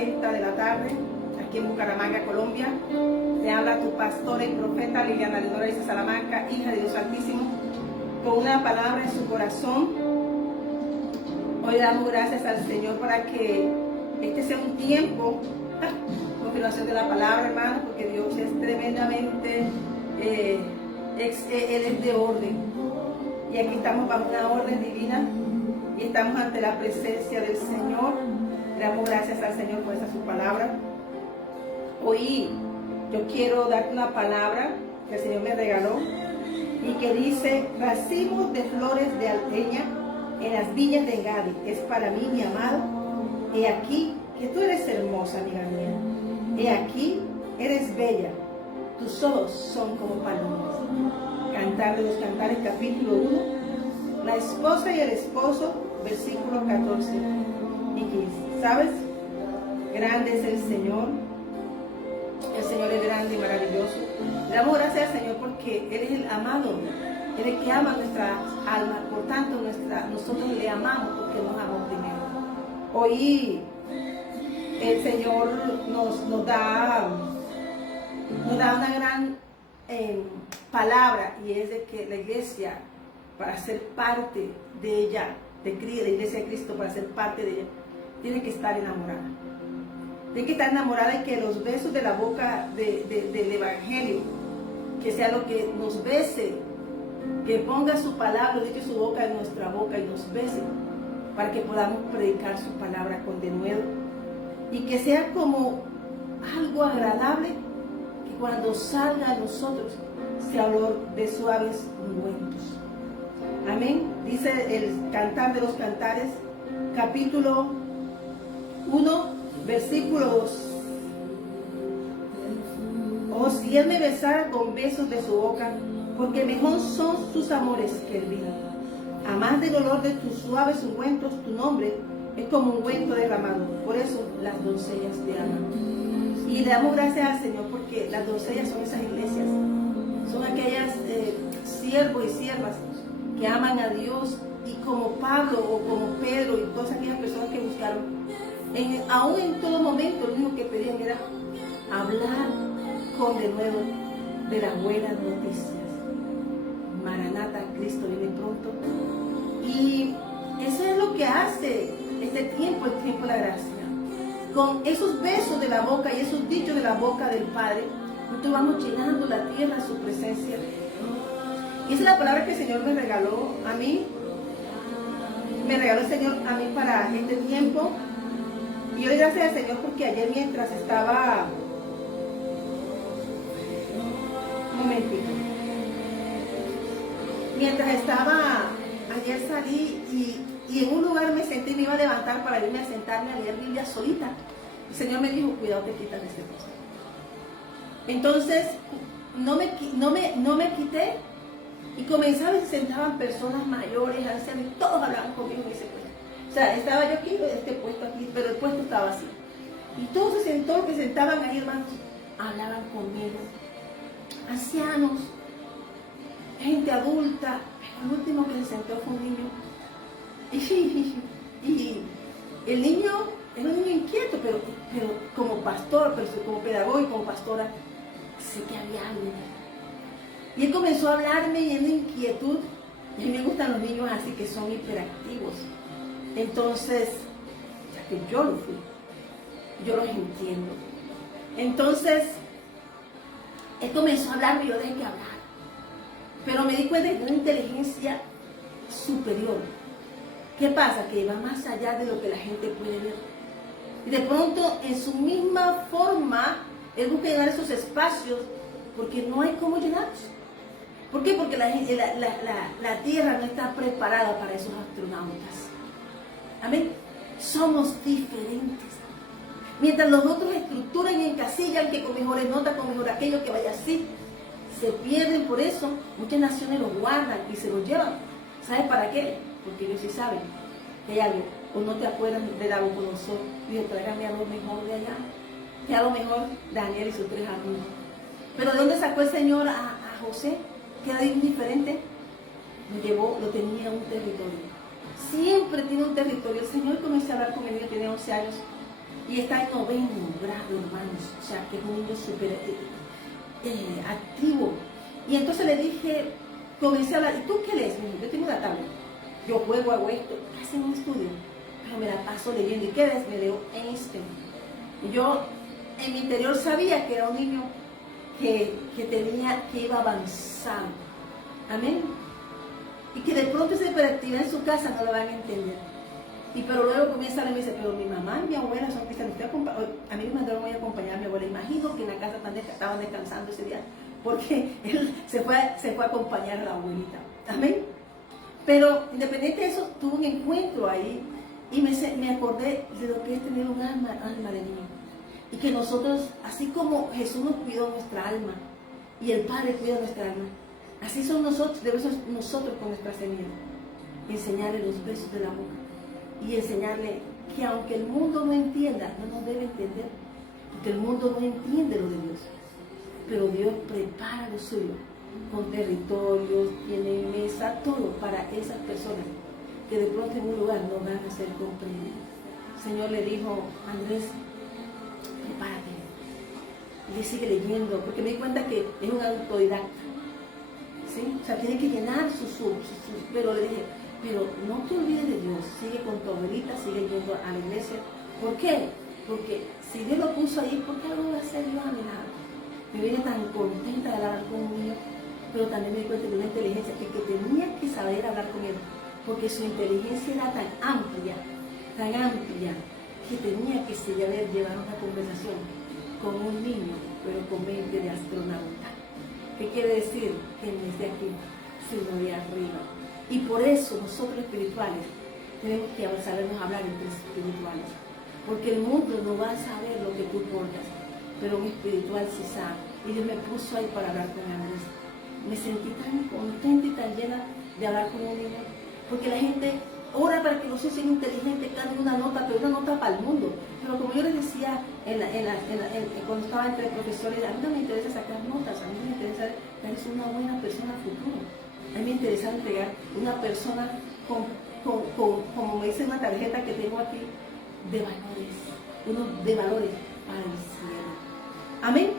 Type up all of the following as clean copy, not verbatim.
1:40 de la tarde, aquí en Bucaramanga, Colombia. Te habla tu pastora y profeta Liliana Leonora Isa Salamanca, hija de Dios Altísimo, con una palabra en su corazón. Hoy damos gracias al Señor para que este sea un tiempo, confirmación de la palabra, hermano, porque Dios es tremendamente, Él es de orden. Y aquí estamos bajo una orden divina y estamos ante la presencia del Señor. Le damos gracias al Señor por esa su palabra. Hoy yo quiero darte una palabra que el Señor me regaló y que dice: racimos de flores de alteña en las viñas de Engadi, es para mí, mi amado. He aquí que tú eres hermosa, amiga mía. He aquí eres bella, tus ojos son como palomas. Cantar de los Cantares, capítulo 1, la esposa y el esposo, versículos 14 y 15. ¿Sabes? Grande es el Señor es grande y maravilloso. Le damos gracias al Señor porque Él es el amado, Él es el que ama nuestras almas, por tanto nosotros le amamos porque nos amó primero. Hoy el Señor nos da una gran palabra, y es de que la iglesia, para ser parte de ella, la iglesia de Cristo, para ser parte de ella, tiene que estar enamorada. Tiene que estar enamorada, y que los besos de la boca del Evangelio, que sea lo que nos bese, que ponga su palabra, dicho su boca en nuestra boca y nos bese, para que podamos predicar su palabra con denuedo, y que sea como algo agradable, que cuando salga a nosotros sea olor de suaves ungüentos. Amén. Dice el Cantar de los Cantares, capítulo 1, versículo 2. Oh, si Él me besara con besos de su boca, porque mejor son sus amores que el vino. A más del olor de tus suaves ungüentos, tu nombre es como ungüento derramado. Por eso las doncellas te aman. Y le damos gracias al Señor porque las doncellas son esas iglesias. Son aquellas siervos y siervas que aman a Dios, y como Pablo o como Pedro y todas aquellas personas que buscaron, aún en todo momento lo único que pedían era hablar con denuedo de las buenas noticias. Maranata, Cristo viene pronto. Y eso es lo que hace este tiempo, el tiempo de la gracia. Con esos besos de la boca y esos dichos de la boca del Padre, nosotros vamos llenando la tierra a su presencia. Y esa es la palabra que el Señor me regaló a mí. Me regaló el Señor a mí para este tiempo. Y yo le doy gracias al Señor porque ayer, mientras estaba... Un momentito. Mientras estaba... Ayer salí y en un lugar me senté y me iba a levantar para irme a sentarme a leer Biblia solita. El Señor me dijo: cuidado, te quitas de este cosa. Entonces, no me quité, y comenzaba, y se sentaban personas mayores, ancianos, y todos hablaban conmigo en ese puesto. O sea, estaba yo aquí, este puesto aquí, pero el puesto estaba así. Y todos los que sentaban ahí, hermanos, hablaban conmigo. Ancianos, gente adulta. El último que se sentó fue un niño. Y el niño era un niño inquieto, pero como pastor, pero como pedagogo y como pastora, sé que había algo. Y él comenzó a hablarme lleno de inquietud. Y a mí me gustan los niños así, que son hiperactivos. Entonces, ya que yo lo fui, yo los entiendo. Entonces, él comenzó a hablarme y yo dejé que hablar. Pero me di cuenta de una inteligencia superior. ¿Qué pasa? Que va más allá de lo que la gente puede ver. Y de pronto, en su misma forma, él busca llenar esos espacios porque no hay cómo llenarlos. ¿Por qué? Porque la Tierra no está preparada para esos astronautas. Amén. Somos diferentes. Mientras los otros estructuran y encasillan, que con mejores notas, con mejor aquello, que vaya así, se pierden. Por eso muchas naciones los guardan y se los llevan. ¿Sabes para qué? Porque ellos sí saben que hay algo. O no te acuerdas de Nabucodonosor. Dijo: tráigame a lo mejor de allá. Que a lo mejor Daniel y sus 3 amigos. Pero ¿de dónde sacó el Señor a José? Que era indiferente. Lo tenía en un territorio. Siempre tiene un territorio. El Señor comenzó a hablar con él, tenía 11 años. y está en 9º grado, hermanos, o sea, que es un niño súper activo. Y entonces le dije, comencé a hablar, ¿y tú qué lees? Yo tengo una tablet, yo juego, hago esto, casi no estudio, pero me la paso leyendo. ¿Y qué lees? Me leo Einstein. Y yo en mi interior sabía que era un niño que iba avanzando. Amén. Y que de pronto esa hiperactividad en su casa no la van a entender. Y pero luego comienza a me dice, pero mi mamá y mi abuela son cristianas. A mí me mandaron a acompañar a mi abuela. Imagino que en la casa estaban descansando ese día, porque él se fue a acompañar a la abuelita. Amén. Pero independiente de eso, tuve un encuentro ahí y me acordé de lo que es tener un alma de niño. Y que nosotros, así como Jesús nos cuidó nuestra alma y el Padre cuida nuestra alma, así son nosotros, debemos ser nosotros con nuestra semilla. Enseñarle los besos de la boca y enseñarle que aunque el mundo no entienda, no nos debe entender, porque el mundo no entiende lo de Dios, pero Dios prepara lo suyo con territorios, tiene mesa, todo para esas personas que de pronto en un lugar no van a ser comprendidas. El Señor le dijo, Andrés, prepárate. Y le sigue leyendo, porque me di cuenta que es un autodidacta. ¿Sí? O sea, tiene que llenar pero le dije, pero no te olvides de Dios, sigue con tu abuelita, sigue yendo a la iglesia. ¿Por qué? Porque si Dios lo puso ahí, ¿por qué algo va a hacer Dios a mi lado? Me vine tan contenta de hablar con un niño, pero también me di cuenta de una inteligencia que tenía que saber hablar con él, porque su inteligencia era tan amplia, que tenía que saber llevar una conversación con un niño, pero con mente de astronauta. ¿Qué quiere decir? Que no es de aquí, sino de arriba. Y por eso nosotros espirituales tenemos que sabernos hablar entre espirituales. Porque el mundo no va a saber lo que tú portas, pero un espiritual sí sabe. Y Dios me puso ahí para hablar con Andrés. Me sentí tan contenta y tan llena de hablar con un niño. Porque la gente ora para que los hijos sean inteligentes, cada una nota, pero una nota para el mundo. Pero como yo les decía cuando estaba entre profesores, a mí no me interesa sacar notas, a mí me interesa darles una buena persona al futuro. A mí me interesa entregar una persona como me dice una tarjeta que tengo aquí, de valores para el cielo. Amén.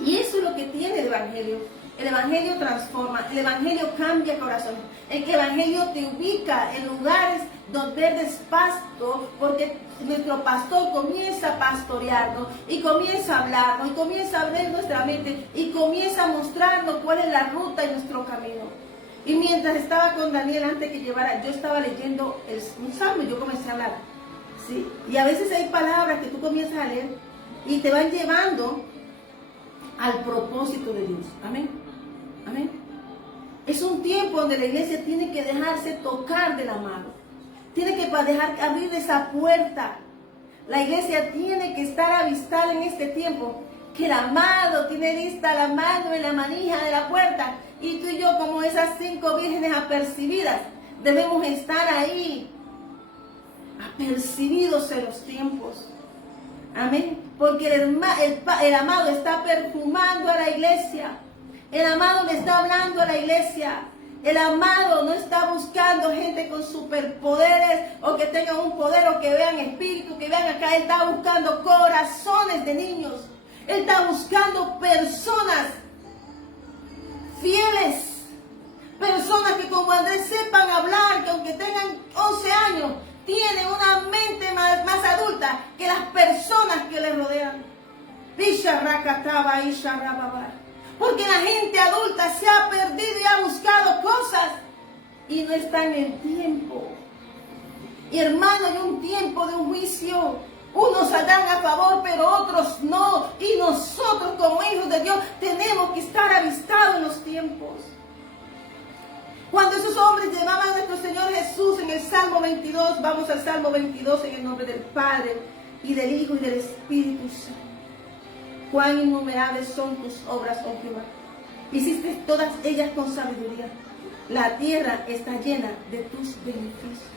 Y eso es lo que tiene el Evangelio. El Evangelio transforma, el Evangelio cambia corazones. El Evangelio te ubica en lugares donde eres pasto, porque nuestro pastor comienza a pastorearnos y comienza a hablarnos y comienza a abrir nuestra mente y comienza a mostrarnos cuál es la ruta y nuestro camino. Y mientras estaba con Daniel, antes que llevara, yo estaba leyendo un salmo y yo comencé a hablar. ¿Sí? Y a veces hay palabras que tú comienzas a leer y te van llevando al propósito de Dios. Amén. Amén. Es un tiempo donde la iglesia tiene que dejarse tocar del amado. Tiene que dejar abrir esa puerta. La iglesia tiene que estar avistada en este tiempo. Que el amado tiene lista la mano en la manija de la puerta. Y tú y yo, como esas 5 vírgenes apercibidas, debemos estar ahí, apercibidos en los tiempos. Amén. Porque el amado está perfumando a la iglesia. El amado le está hablando a la iglesia. El amado no está buscando gente con superpoderes o que tengan un poder o que vean espíritu, que vean acá. Él está buscando corazones de niños. Él está buscando personas fieles. Personas que como Andrés sepan hablar, que aunque tengan 11 años, tienen una mente más adulta que las personas que les rodean. Porque la gente adulta se ha perdido y ha buscado cosas y no está en el tiempo. Y hermano, en un tiempo de un juicio, unos saldrán a favor, pero otros no. Y nosotros como hijos de Dios tenemos que estar avistados en los tiempos. Cuando esos hombres llevaban a nuestro Señor Jesús en el Salmo 22, vamos al Salmo 22 en el nombre del Padre y del Hijo y del Espíritu Santo. Cuán innumerables son tus obras, oh Jehová. Hiciste todas ellas con sabiduría. La tierra está llena de tus beneficios.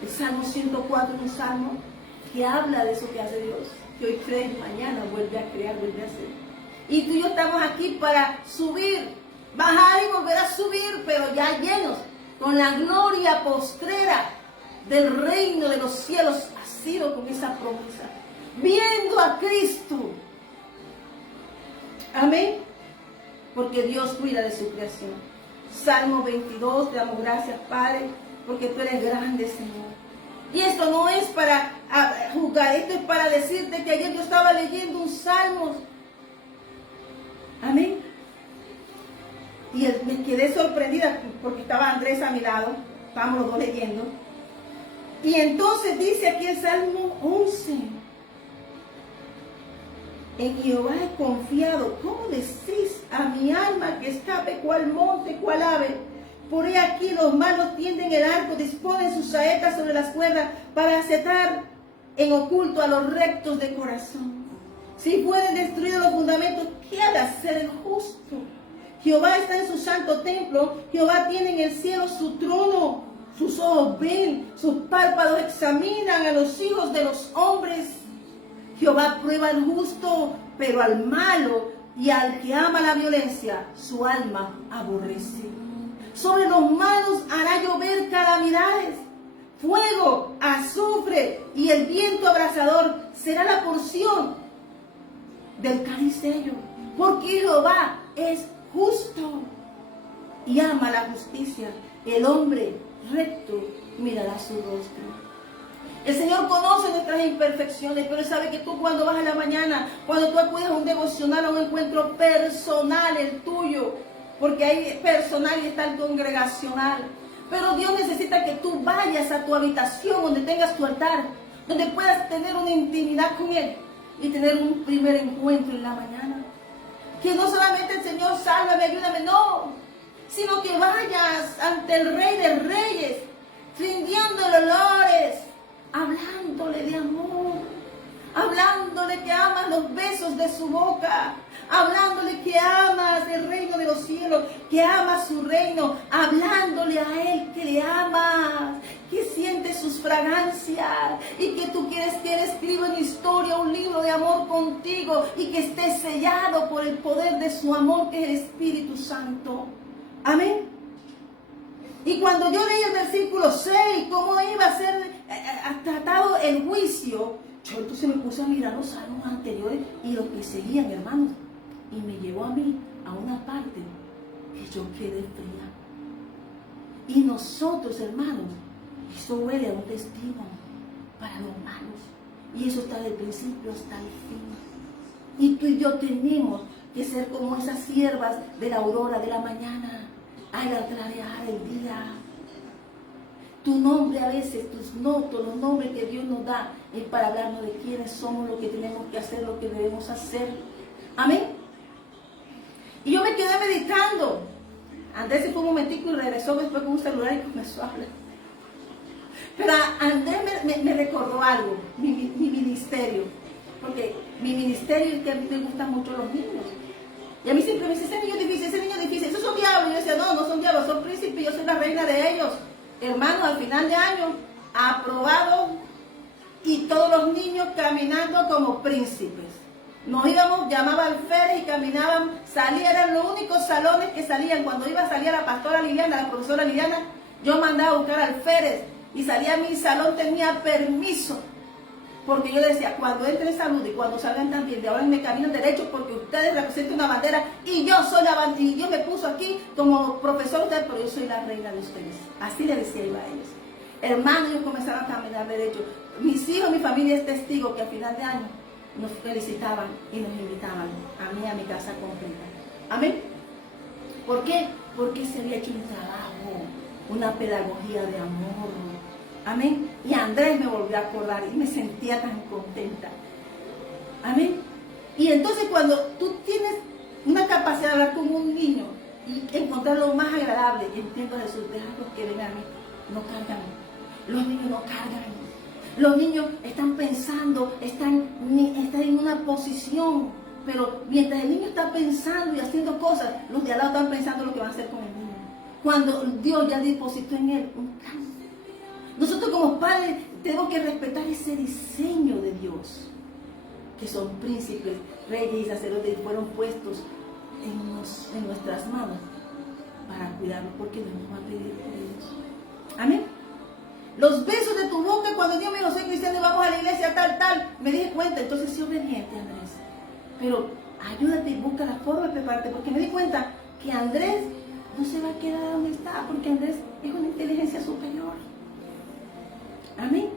El Salmo 104 es un salmo que habla de eso que hace Dios, que hoy cree y mañana vuelve a crear, vuelve a hacer. Y tú y yo estamos aquí para subir, bajar y volver a subir, pero ya llenos. con la gloria postrera del reino de los cielos, ha sido con esa promesa, viendo a Cristo. Amén. Porque Dios cuida de su creación. Salmo 22, te damos gracias, Padre, porque tú eres grande, Señor. Y esto no es para juzgar, esto es para decirte que ayer yo estaba leyendo un salmo. Amén. Y me quedé sorprendida porque estaba Andrés a mi lado, estábamos los dos leyendo. Y entonces dice aquí el Salmo 11. En Jehová he confiado. ¿Cómo decís a mi alma que escape cual monte, cual ave? Por ahí aquí los malos tienden el arco, disponen sus saetas sobre las cuerdas para asetar en oculto a los rectos de corazón. Si fueren destruidos los fundamentos, ¿qué ha de hacer el justo? Jehová está en su santo templo, Jehová tiene en el cielo su trono. Sus ojos ven, sus párpados examinan a los hijos de los hombres. Jehová prueba al justo, pero al malo y al que ama la violencia, su alma aborrece. Sobre los malos hará llover calamidades, fuego, azufre y el viento abrasador será la porción del caricello, porque Jehová es justo y ama la justicia. El hombre recto mirará su rostro. El Señor conoce nuestras imperfecciones, pero Él sabe que tú cuando vas a la mañana, cuando tú acudes a un devocional, a un encuentro personal, el tuyo, porque hay personal y está el congregacional, pero Dios necesita que tú vayas a tu habitación, donde tengas tu altar, donde puedas tener una intimidad con Él y tener un primer encuentro en la mañana. Que no solamente el Señor sálvame, ayúdame, no, sino que vayas ante el Rey de Reyes, rindiéndole olores, hablándole de amor, hablándole que amas los besos de su boca, hablándole que amas el reino de los cielos, que amas su reino, hablándole a Él que le amas, que sientes sus fragancias y que tú quieres que Él escriba una historia, un libro de amor contigo y que esté sellado por el poder de su amor, que es el Espíritu Santo. Amén. Y cuando yo leí el versículo 6, cómo iba a ser tratado el juicio, yo entonces me puse a mirar los salmos anteriores y los que seguían, hermanos, y me llevó a mí a una parte que yo quedé fría. Y nosotros, hermanos, eso huele a un testigo para los malos, y eso está del principio hasta el fin. Y tú y yo tenemos que ser como esas siervas de la aurora de la mañana, al clarear el día. Tu nombre a veces, tus notos, los nombres que Dios nos da, es para hablarnos de quiénes somos, lo que tenemos que hacer, lo que debemos hacer. Amén. Y yo me quedé meditando. Andrés se fue un momentico y regresó después con un celular y comenzó a hablar. Pero Andrés me recordó algo, mi ministerio. Porque mi ministerio es que a mí me gustan mucho los niños. Y a mí siempre me dice, ese niño es difícil, esos son diablos. Y yo decía, no son diablos, son príncipes, yo soy la reina de ellos. Hermanos, al final de año, aprobado, y todos los niños caminando como príncipes. Nos íbamos, llamaba al Férez y caminaban, eran los únicos salones que salían. Cuando iba a salir la pastora Liliana, la profesora Liliana, yo mandaba a buscar al Férez y salía a mi salón, tenía permiso. Porque yo decía, cuando entren salud y cuando salgan también, de ahora me caminan derecho porque ustedes representan una bandera y yo soy la bandera. Y Dios me puso aquí como profesor de ustedes, pero yo soy la reina de ustedes. Así le decía yo a ellos. Hermanos, ellos comenzaron a caminar derecho. Mis hijos, mi familia es testigo que a final de año nos felicitaban y nos invitaban a mí, a mi casa completa. Amén. ¿Por qué? Porque se había hecho un trabajo, una pedagogía de amor. Amén. Y Andrés me volvió a acordar y me sentía tan contenta. Amén. Y entonces cuando tú tienes una capacidad de hablar con un niño y encontrar lo más agradable, y entiendo a Jesús, déjalos que vengan a mí, no cargan. Los niños no cargan. Los niños están pensando, están en una posición, pero mientras el niño está pensando y haciendo cosas, los de al lado están pensando lo que van a hacer con el niño. Cuando Dios ya depositó en él un plan. Nosotros como padres tenemos que respetar ese diseño de Dios, que son príncipes, reyes y sacerdotes y fueron puestos en nuestras manos para cuidarlos, porque Dios nos va a pedir por ellos. Amén. Los besos de tu boca, cuando Dios me dijo, soy cristiano y vamos a la iglesia tal, me di cuenta, entonces sí obediente, Andrés. Pero ayúdate y busca la forma de prepararte, porque me di cuenta que Andrés no se va a quedar donde está, porque Andrés es una inteligencia superior. Amén.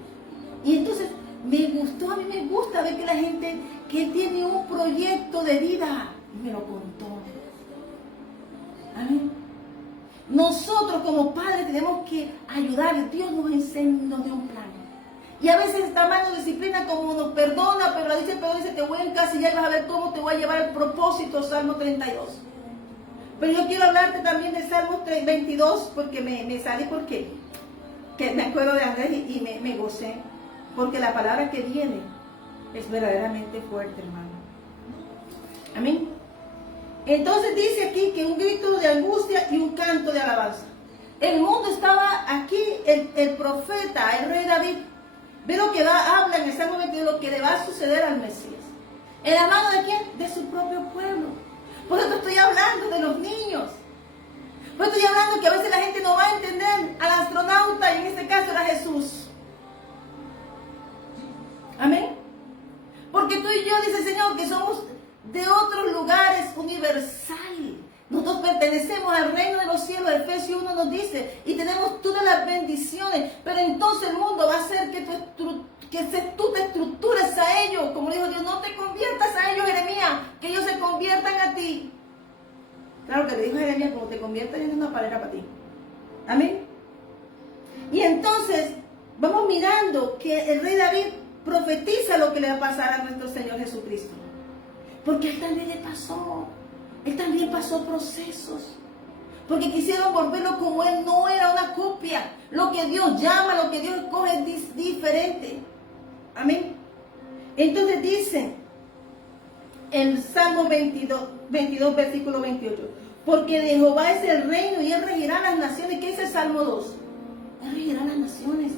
Y entonces a mí me gusta ver que la gente que tiene un proyecto de vida, me lo contó. Amén. Nosotros como padres tenemos que ayudarle. Dios nos enseña, nos dio un plan. Y a veces esta mano disciplina como nos perdona, pero dice, te voy a encasillar y vas a ver cómo te voy a llevar al propósito, Salmo 32. Pero yo quiero hablarte también de Salmo 22, porque me salí porque me acuerdo de Andrés y me gocé. Porque la palabra que viene es verdaderamente fuerte, hermano. Amén. Entonces dice aquí que un grito de angustia y un canto de alabanza. El mundo estaba aquí, el profeta, el rey David, ve lo que habla en el Salmo 22, lo que le va a suceder al Mesías. ¿En la mano de quién? De su propio pueblo. Por eso estoy hablando de los niños. Por eso estoy hablando que a veces la gente no va a entender al astronauta, y en este caso era Jesús. Amén. Porque tú y yo, dice el Señor, que somos de otros lugares, universal. Nosotros pertenecemos al reino de los cielos. Efesios 1 nos dice, y tenemos todas las bendiciones. Pero entonces el mundo va a hacer que tú te estructures a ellos. Como dijo Dios, no te conviertas a ellos, Jeremías, que ellos se conviertan a ti. Claro que le dijo Jeremías, como te conviertas en una palera para ti. Amén. Y entonces vamos mirando que el rey David profetiza lo que le va a pasar a nuestro Señor Jesucristo. Porque él también le pasó. Él también pasó procesos. Porque quisieron volverlo como él, no era una copia. Lo que Dios llama, lo que Dios escoge es diferente. Amén. Entonces dice el Salmo 22, versículo 28. Porque de Jehová es el reino y él regirá las naciones. ¿Qué dice el Salmo 2? Él regirá las naciones.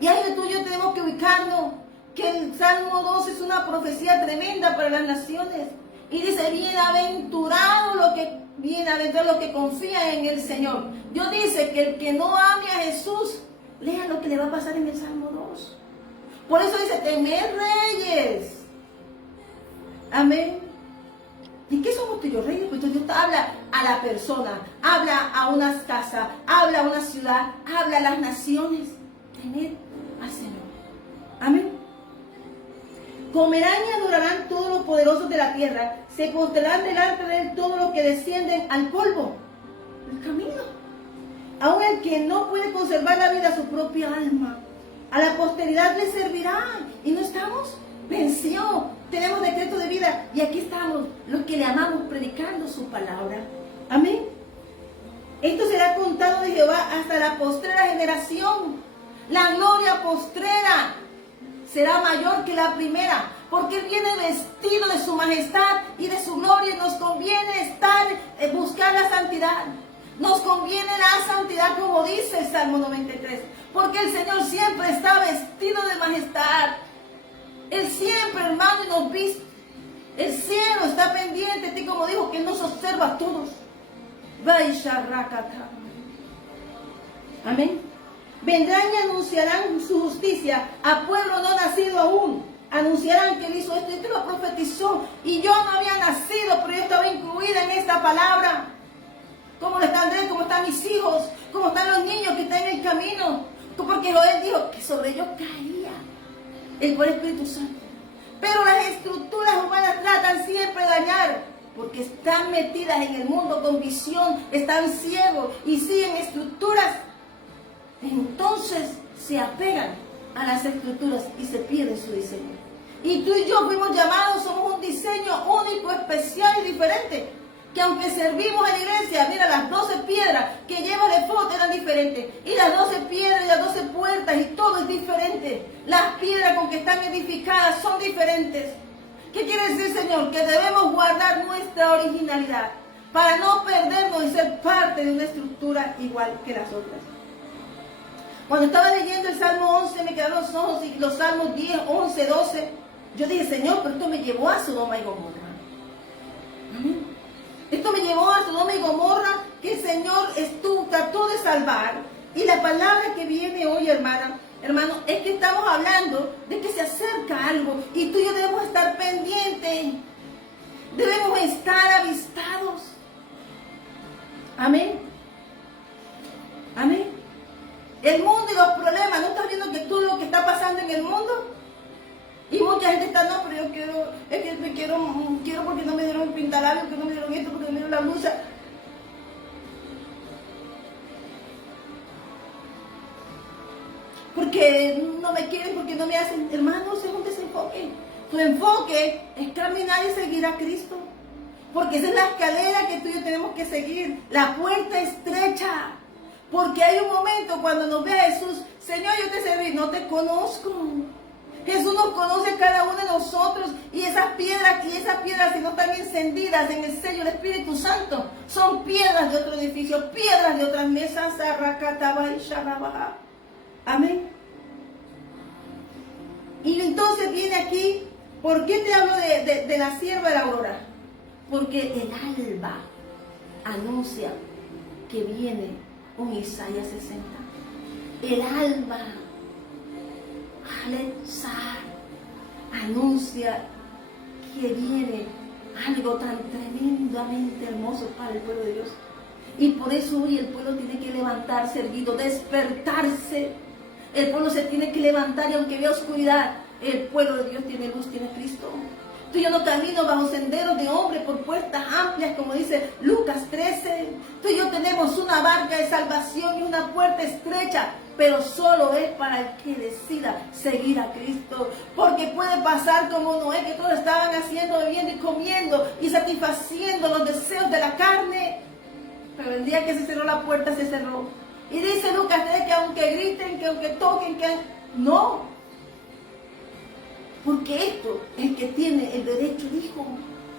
Y ahí tú y yo tenemos que ubicarnos que el Salmo 2 es una profecía tremenda para las naciones. Y dice, bienaventurado los que confían en el Señor. Dios dice que el que no ame a Jesús, lea lo que le va a pasar en el Salmo 2. Por eso dice, temed reyes. Amén. ¿Y qué somos tú y yo, reyes? Pues Dios habla a la persona, habla a unas casas, habla a una ciudad, habla a las naciones. Temed al Señor. Amén. Comerán y adorarán todos los poderosos de la tierra. Se postrarán delante de él todos los que descienden al polvo. El camino. Aun el que no puede conservar la vida a su propia alma. A la posteridad le servirá. Y no estamos. Venció. Tenemos decreto de vida. Y aquí estamos, los que le amamos, predicando su palabra. Amén. Esto será contado de Jehová hasta la postrera generación. La gloria postrera será mayor que la primera, porque Él viene vestido de su majestad y de su gloria. Nos conviene buscar la santidad. Nos conviene la santidad, como dice el Salmo 93, porque el Señor siempre está vestido de majestad. Él siempre, hermano, nos viste. El cielo está pendiente de ti, como dijo, que nos observa a todos. Amén. Vendrán y anunciarán su justicia a pueblo no nacido aún. Anunciarán que Él hizo esto. Esto lo profetizó. Y yo no había nacido, pero yo estaba incluida en esta palabra. ¿Cómo está Andrés? ¿Cómo están mis hijos? ¿Cómo están los niños que están en el camino? Porque Joel dijo que sobre ellos caía el buen Espíritu Santo. Pero las estructuras humanas tratan siempre de dañar, porque están metidas en el mundo con visión, están ciegos y siguen estructuras. Entonces se apegan a las estructuras y se pierde su diseño. Y tú y yo fuimos llamados, somos un diseño único, especial y diferente. Que aunque servimos en la iglesia, mira, las 12 piedras que lleva el efod eran diferentes. Y las 12 piedras y las 12 puertas y todo es diferente. Las piedras con que están edificadas son diferentes. ¿Qué quiere decir, Señor? Que debemos guardar nuestra originalidad para no perdernos y ser parte de una estructura igual que las otras. Cuando estaba leyendo el Salmo 11, me quedaron los ojos, y los Salmos 10, 11, 12. Yo dije, Señor, pero esto me llevó a Sodoma y Gomorra. Esto me llevó a Sodoma y Gomorra, que el Señor trató de salvar. Y la palabra que viene hoy, hermano, es que estamos hablando de que se acerca algo y tú y yo debemos estar pendientes, debemos estar avistados. Amén. Amén. El mundo y los problemas, ¿no estás viendo que todo lo que está pasando en el mundo? Y mucha gente está, no, pero yo quiero, es que me quiero porque no me dieron el pintalabios, porque no me dieron esto, porque no me dieron la blusa. Porque no me quieren, porque no me hacen. Hermanos, es un desenfoque. Tu enfoque es caminar y seguir a Cristo. Porque esa es la escalera que tú y yo tenemos que seguir. La puerta estrecha. Porque hay un momento cuando nos ve a Jesús, Señor, yo te serví, no te conozco. Jesús nos conoce a cada uno de nosotros. Y esas piedras, si no están encendidas en el sello del Espíritu Santo, son piedras de otro edificio, piedras de otras mesas. Amén. Y entonces viene aquí, ¿por qué te hablo de la sierva de la aurora? Porque el alba anuncia que viene un Isaías 60. El alba, Alexar, anuncia que viene algo tan tremendamente hermoso para el pueblo de Dios. Y por eso hoy el pueblo tiene que levantarse erguido, despertarse. El pueblo se tiene que levantar y aunque vea oscuridad, el pueblo de Dios tiene luz, tiene Cristo. Tú y yo no camino bajo senderos de hombre por puertas amplias, como dice Lucas 13. Tú y yo tenemos una barca de salvación y una puerta estrecha, pero solo es para el que decida seguir a Cristo. Porque puede pasar como Noé, que todos estaban haciendo, bebiendo y comiendo y satisfaciendo los deseos de la carne. Pero el día que se cerró la puerta, se cerró. Y dice Lucas 3 que aunque griten, que aunque toquen, que no. Porque esto es el que tiene el derecho de hijo.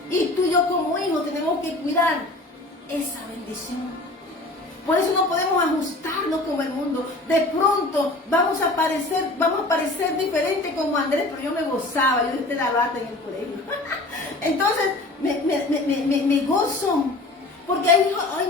Y tú y yo como hijos tenemos que cuidar esa bendición. Por eso no podemos ajustarnos como el mundo. De pronto vamos a parecer diferente como Andrés, pero yo me gozaba, yo desde la bata en el colegio. Entonces me gozo. Porque hay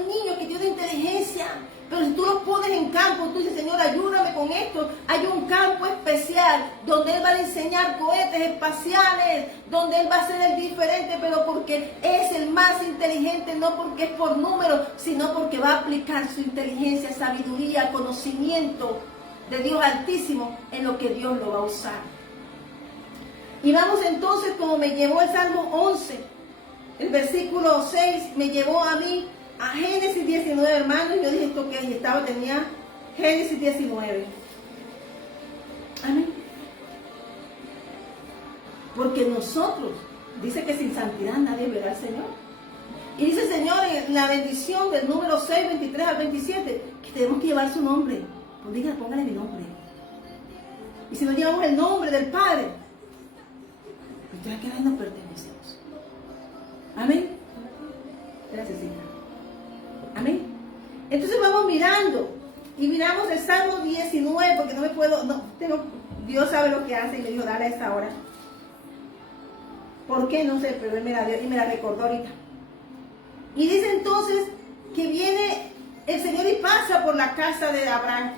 niños que tienen inteligencia. Pero si tú los pones en campo, tú dices, Señor, ayúdame con esto. Hay un campo especial donde Él va a enseñar cohetes espaciales, donde Él va a ser el diferente, pero porque es el más inteligente, no porque es por número, sino porque va a aplicar su inteligencia, sabiduría, conocimiento de Dios Altísimo en lo que Dios lo va a usar. Y vamos entonces, como me llevó el Salmo 11, el versículo 6 me llevó a mí a Génesis 19, hermanos. Yo dije esto que tenía Génesis 19. Amén. Porque nosotros, dice que sin santidad nadie verá al Señor. Y dice el Señor en la bendición del número 6, 23 al 27, que tenemos que llevar su nombre. Pues diga, póngale mi nombre. Y si no llevamos el nombre del Padre, entonces ¿a qué nos pertenecemos? Amén. Gracias, Señor. Amén. Entonces vamos mirando y miramos el Salmo 19, porque Dios sabe lo que hace y me dijo, dale a esta hora. ¿Por qué? No sé, pero Él me la dio y me la recordó ahorita. Y dice entonces que viene el Señor y pasa por la casa de Abraham,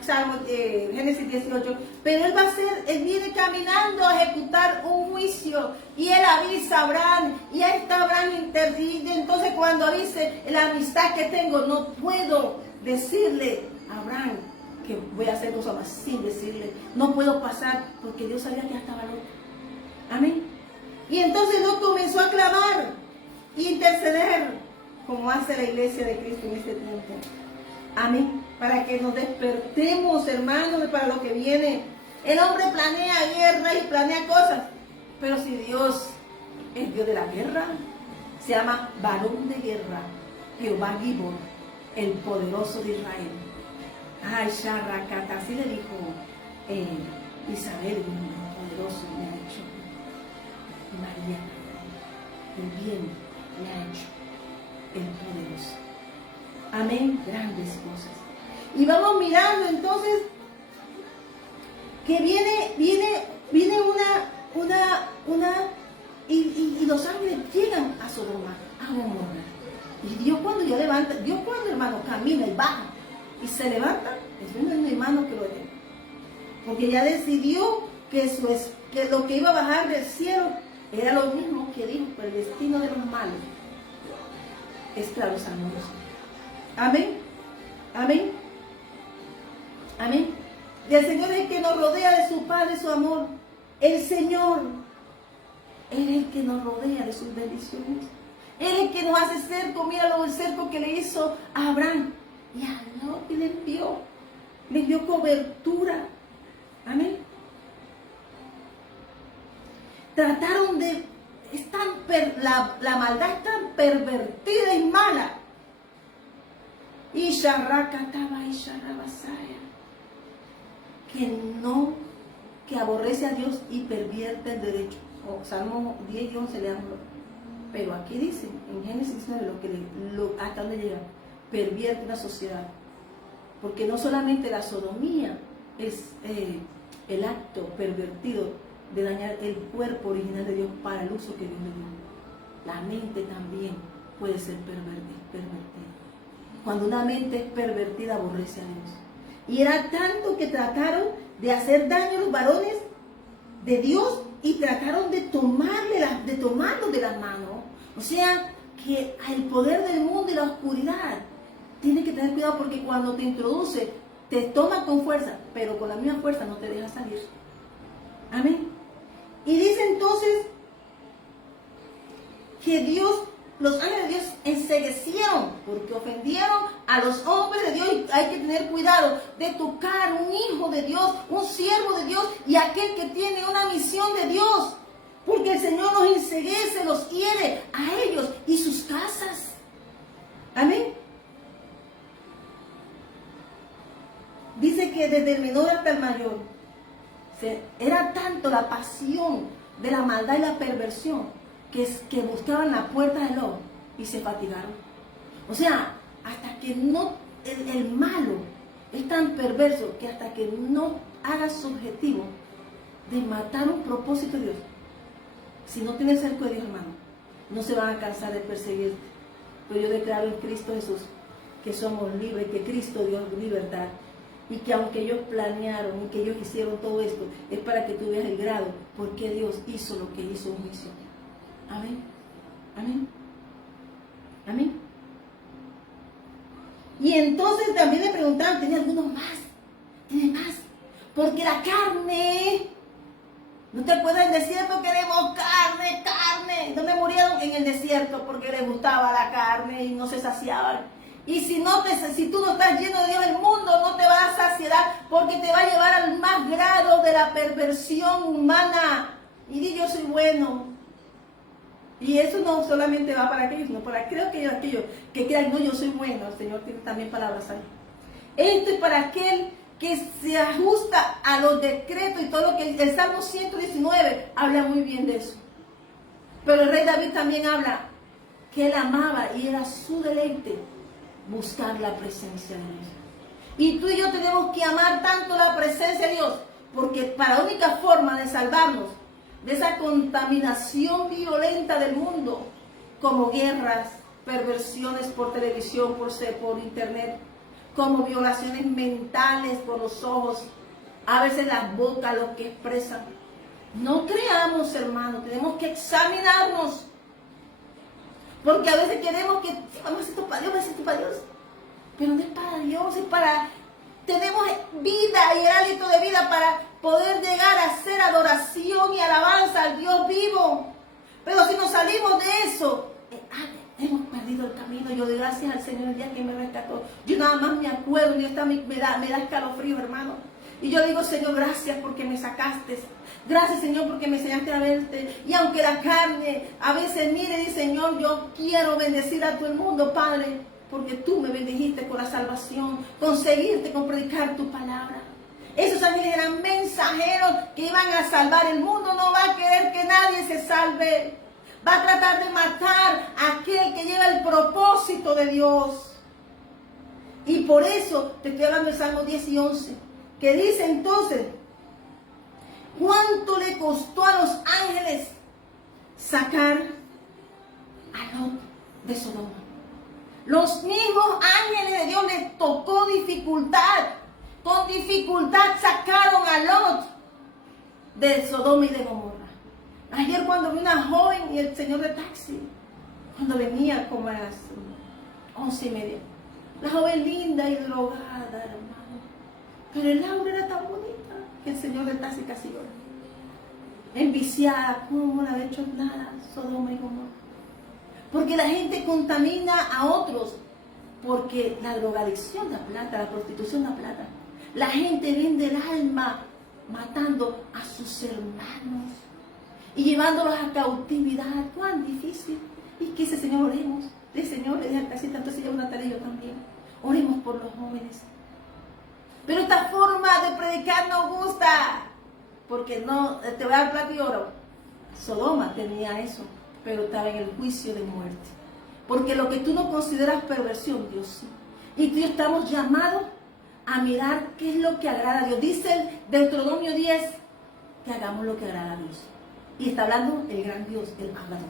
Génesis 18, pero Él viene caminando a ejecutar un juicio y Él avisa a Abraham y ahí está Abraham intercede. Entonces cuando avise la amistad que tengo, no puedo decirle a Abraham que voy a hacer cosas más sin decirle, no puedo pasar porque Dios sabía que ya estaba loco. Amén. Y entonces Lot comenzó a clamar e interceder como hace la iglesia de Cristo en este tiempo. Amén. Para que nos despertemos, hermanos, para lo que viene. El hombre planea guerra y planea cosas. Pero si Dios es Dios de la guerra, se llama varón de guerra, Jehová Gibor, el poderoso de Israel. Ay, Sharrakata, así le dijo Isabel, el poderoso me ha hecho. María, el bien me ha hecho el poderoso. Amén, grandes cosas. Y vamos mirando entonces que viene una y los ángeles llegan a Sodoma, a Gomorra. Y Dios cuando ya levanta, Dios cuando, hermano, camina y baja y se levanta, es un hermano que lo lleva. Porque ya decidió que lo que iba a bajar del cielo era lo mismo que dijo, pero el destino de los malos es claro, amoroso. Amén. Amén. Amén. Y el Señor es el que nos rodea de su Padre, su amor. El Señor es el que nos rodea de sus bendiciones. Él es el que nos hace cerco. Míralo, el cerco que le hizo a Abraham. Y a Lot le dio cobertura. Amén. Trataron de... la maldad es tan pervertida y mala. Y Sharrakataba y Sharabasaya. Que aborrece a Dios y pervierte el derecho. O Salmo 10 y 11 leámoslo. Pero aquí dice, en Génesis 19, hasta donde llega, pervierte una sociedad. Porque no solamente la sodomía es el acto pervertido de dañar el cuerpo original de Dios para el uso que Dios le dio. La mente también puede ser pervertida. Cuando una mente es pervertida, aborrece a Dios. Y era tanto que trataron de hacer daño a los varones de Dios y trataron de tomarlos de las manos. O sea, que el poder del mundo y la oscuridad tiene que tener cuidado porque cuando te introduce, te toma con fuerza, pero con la misma fuerza no te deja salir. Amén. Y dice entonces que los ángeles de Dios enceguecieron porque ofendieron a los hombres de Dios. Y hay que tener cuidado de tocar un hijo de Dios, un siervo de Dios y aquel que tiene una misión de Dios. Porque el Señor los enceguece, los hiere a ellos y sus casas. Amén. Dice que desde el menor hasta el mayor era tanto la pasión de la maldad y la perversión que buscaban la puerta del lobo y se fatigaron. O sea, hasta que no, el malo es tan perverso que hasta que no haga su objetivo de matar un propósito de Dios, si no tiene cerco de Dios, hermano, no se van a cansar de perseguirte. Pero yo declaro en Cristo Jesús que somos libres, que Cristo dio libertad. Y que aunque ellos planearon y que ellos hicieron todo esto, es para que tú veas el grado por qué Dios hizo lo que hizo en juicio. Amén. Amén. Amén. Y entonces también le preguntaron, ¿tiene algunos más? ¿Tiene más? Porque la carne, ¿no te acuerdas del desierto? Queremos carne, carne. ¿Dónde murieron? En el desierto porque les gustaba la carne y no se saciaban. Y si tú no estás lleno de Dios, el mundo no te va a dar saciedad porque te va a llevar al más grado de la perversión humana. Y di, yo soy bueno. Y eso no solamente va para aquellos, sino para aquellos que crean, no, yo soy bueno. El Señor tiene también palabras ahí. Esto es para aquel que se ajusta a los decretos y todo lo que el Salmo 119 habla muy bien de eso. Pero el rey David también habla que él amaba y era su deleite buscar la presencia de Dios. Y tú y yo tenemos que amar tanto la presencia de Dios, porque para la única forma de salvarnos de esa contaminación violenta del mundo, como guerras, perversiones por televisión, por internet, como violaciones mentales por los ojos, a veces las bocas, lo que expresan. No creamos, hermanos, tenemos que examinarnos. Porque a veces queremos que, vamos a hacer esto para Dios, vamos a hacer esto para Dios. Pero no es para Dios, es para... Tenemos vida y el hálito de vida para poder llegar a hacer adoración y alabanza al Dios vivo. Pero si nos salimos de eso, hemos perdido el camino. Yo doy gracias al Señor el día que me rescató. Yo nada más me acuerdo y me da escalofrío, hermano. Y yo digo, Señor, gracias porque me sacaste. Gracias, Señor, porque me enseñaste a verte. Y aunque la carne a veces mire y dice, Señor, yo quiero bendecir a todo el mundo, Padre, porque tú me bendijiste con la salvación, con seguirte, con predicar tu palabra. Esos ángeles eran mensajeros que iban a salvar. El mundo no va a querer que nadie se salve. Va a tratar de matar a aquel que lleva el propósito de Dios. Y por eso te estoy hablando del Salmo 10 y 11, que dice entonces, ¿cuánto le costó a los ángeles sacar a Lot de Sodoma? Los mismos ángeles de Dios les tocó dificultad. Con dificultad sacaron a Lot de Sodoma y de Gomorra. Ayer cuando vi una joven y el señor de taxi, cuando venía como a las 11:30, la joven linda y drogada, hermano. Pero el Laura era tan bonita que el señor de taxi casi llora. Enviciada, ¿cómo no había hecho nada? Sodoma y Gomorra. Porque la gente contamina a otros. Porque la drogadicción da plata, la prostitución da plata. La gente vende el alma matando a sus hermanos y llevándolos a cautividad. ¡Cuán difícil! Y que ese Señor, oremos. El Señor le deja casi tanto, se una tarea yo también. Oremos por los jóvenes. Pero esta forma de predicar no gusta. Porque no, te voy a dar plata y oro. Sodoma tenía eso, pero estaba en el juicio de muerte. Porque lo que tú no consideras perversión, Dios sí. Y tú estamos llamados a mirar qué es lo que agrada a Dios. Dice el Deuteronomio 10 que hagamos lo que agrada a Dios. Y está hablando el gran Dios, el hablador.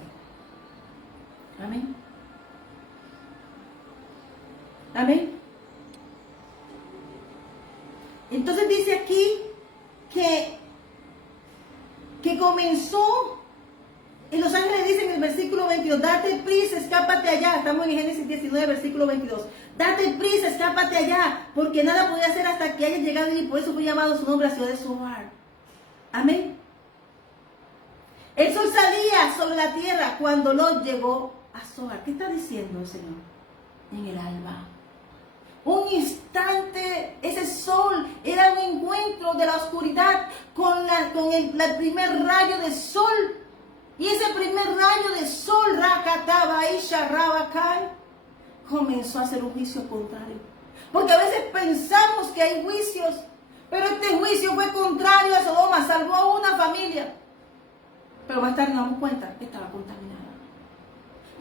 Amén. Amén. Entonces dice aquí que comenzó, y los ángeles dicen en el versículo 22, date prisa, escápate allá. Estamos en Génesis 19, versículo 22. Date prisa, escápate allá, porque nada podía hacer hasta que hayas llegado y por eso fue llamado su nombre, la ciudad de Zoar. Amén. El sol salía sobre la tierra cuando Lot llegó a Zoar. ¿Qué está diciendo el Señor? En el alba. Un instante, ese sol era un encuentro de la oscuridad con el primer rayo de sol. Y ese primer rayo de sol, Rakataba y Sharrabakai, comenzó a hacer un juicio contrario. Porque a veces pensamos que hay juicios, pero este juicio fue contrario a Sodoma, salvó a una familia. Pero más tarde nos damos cuenta que estaba contaminada.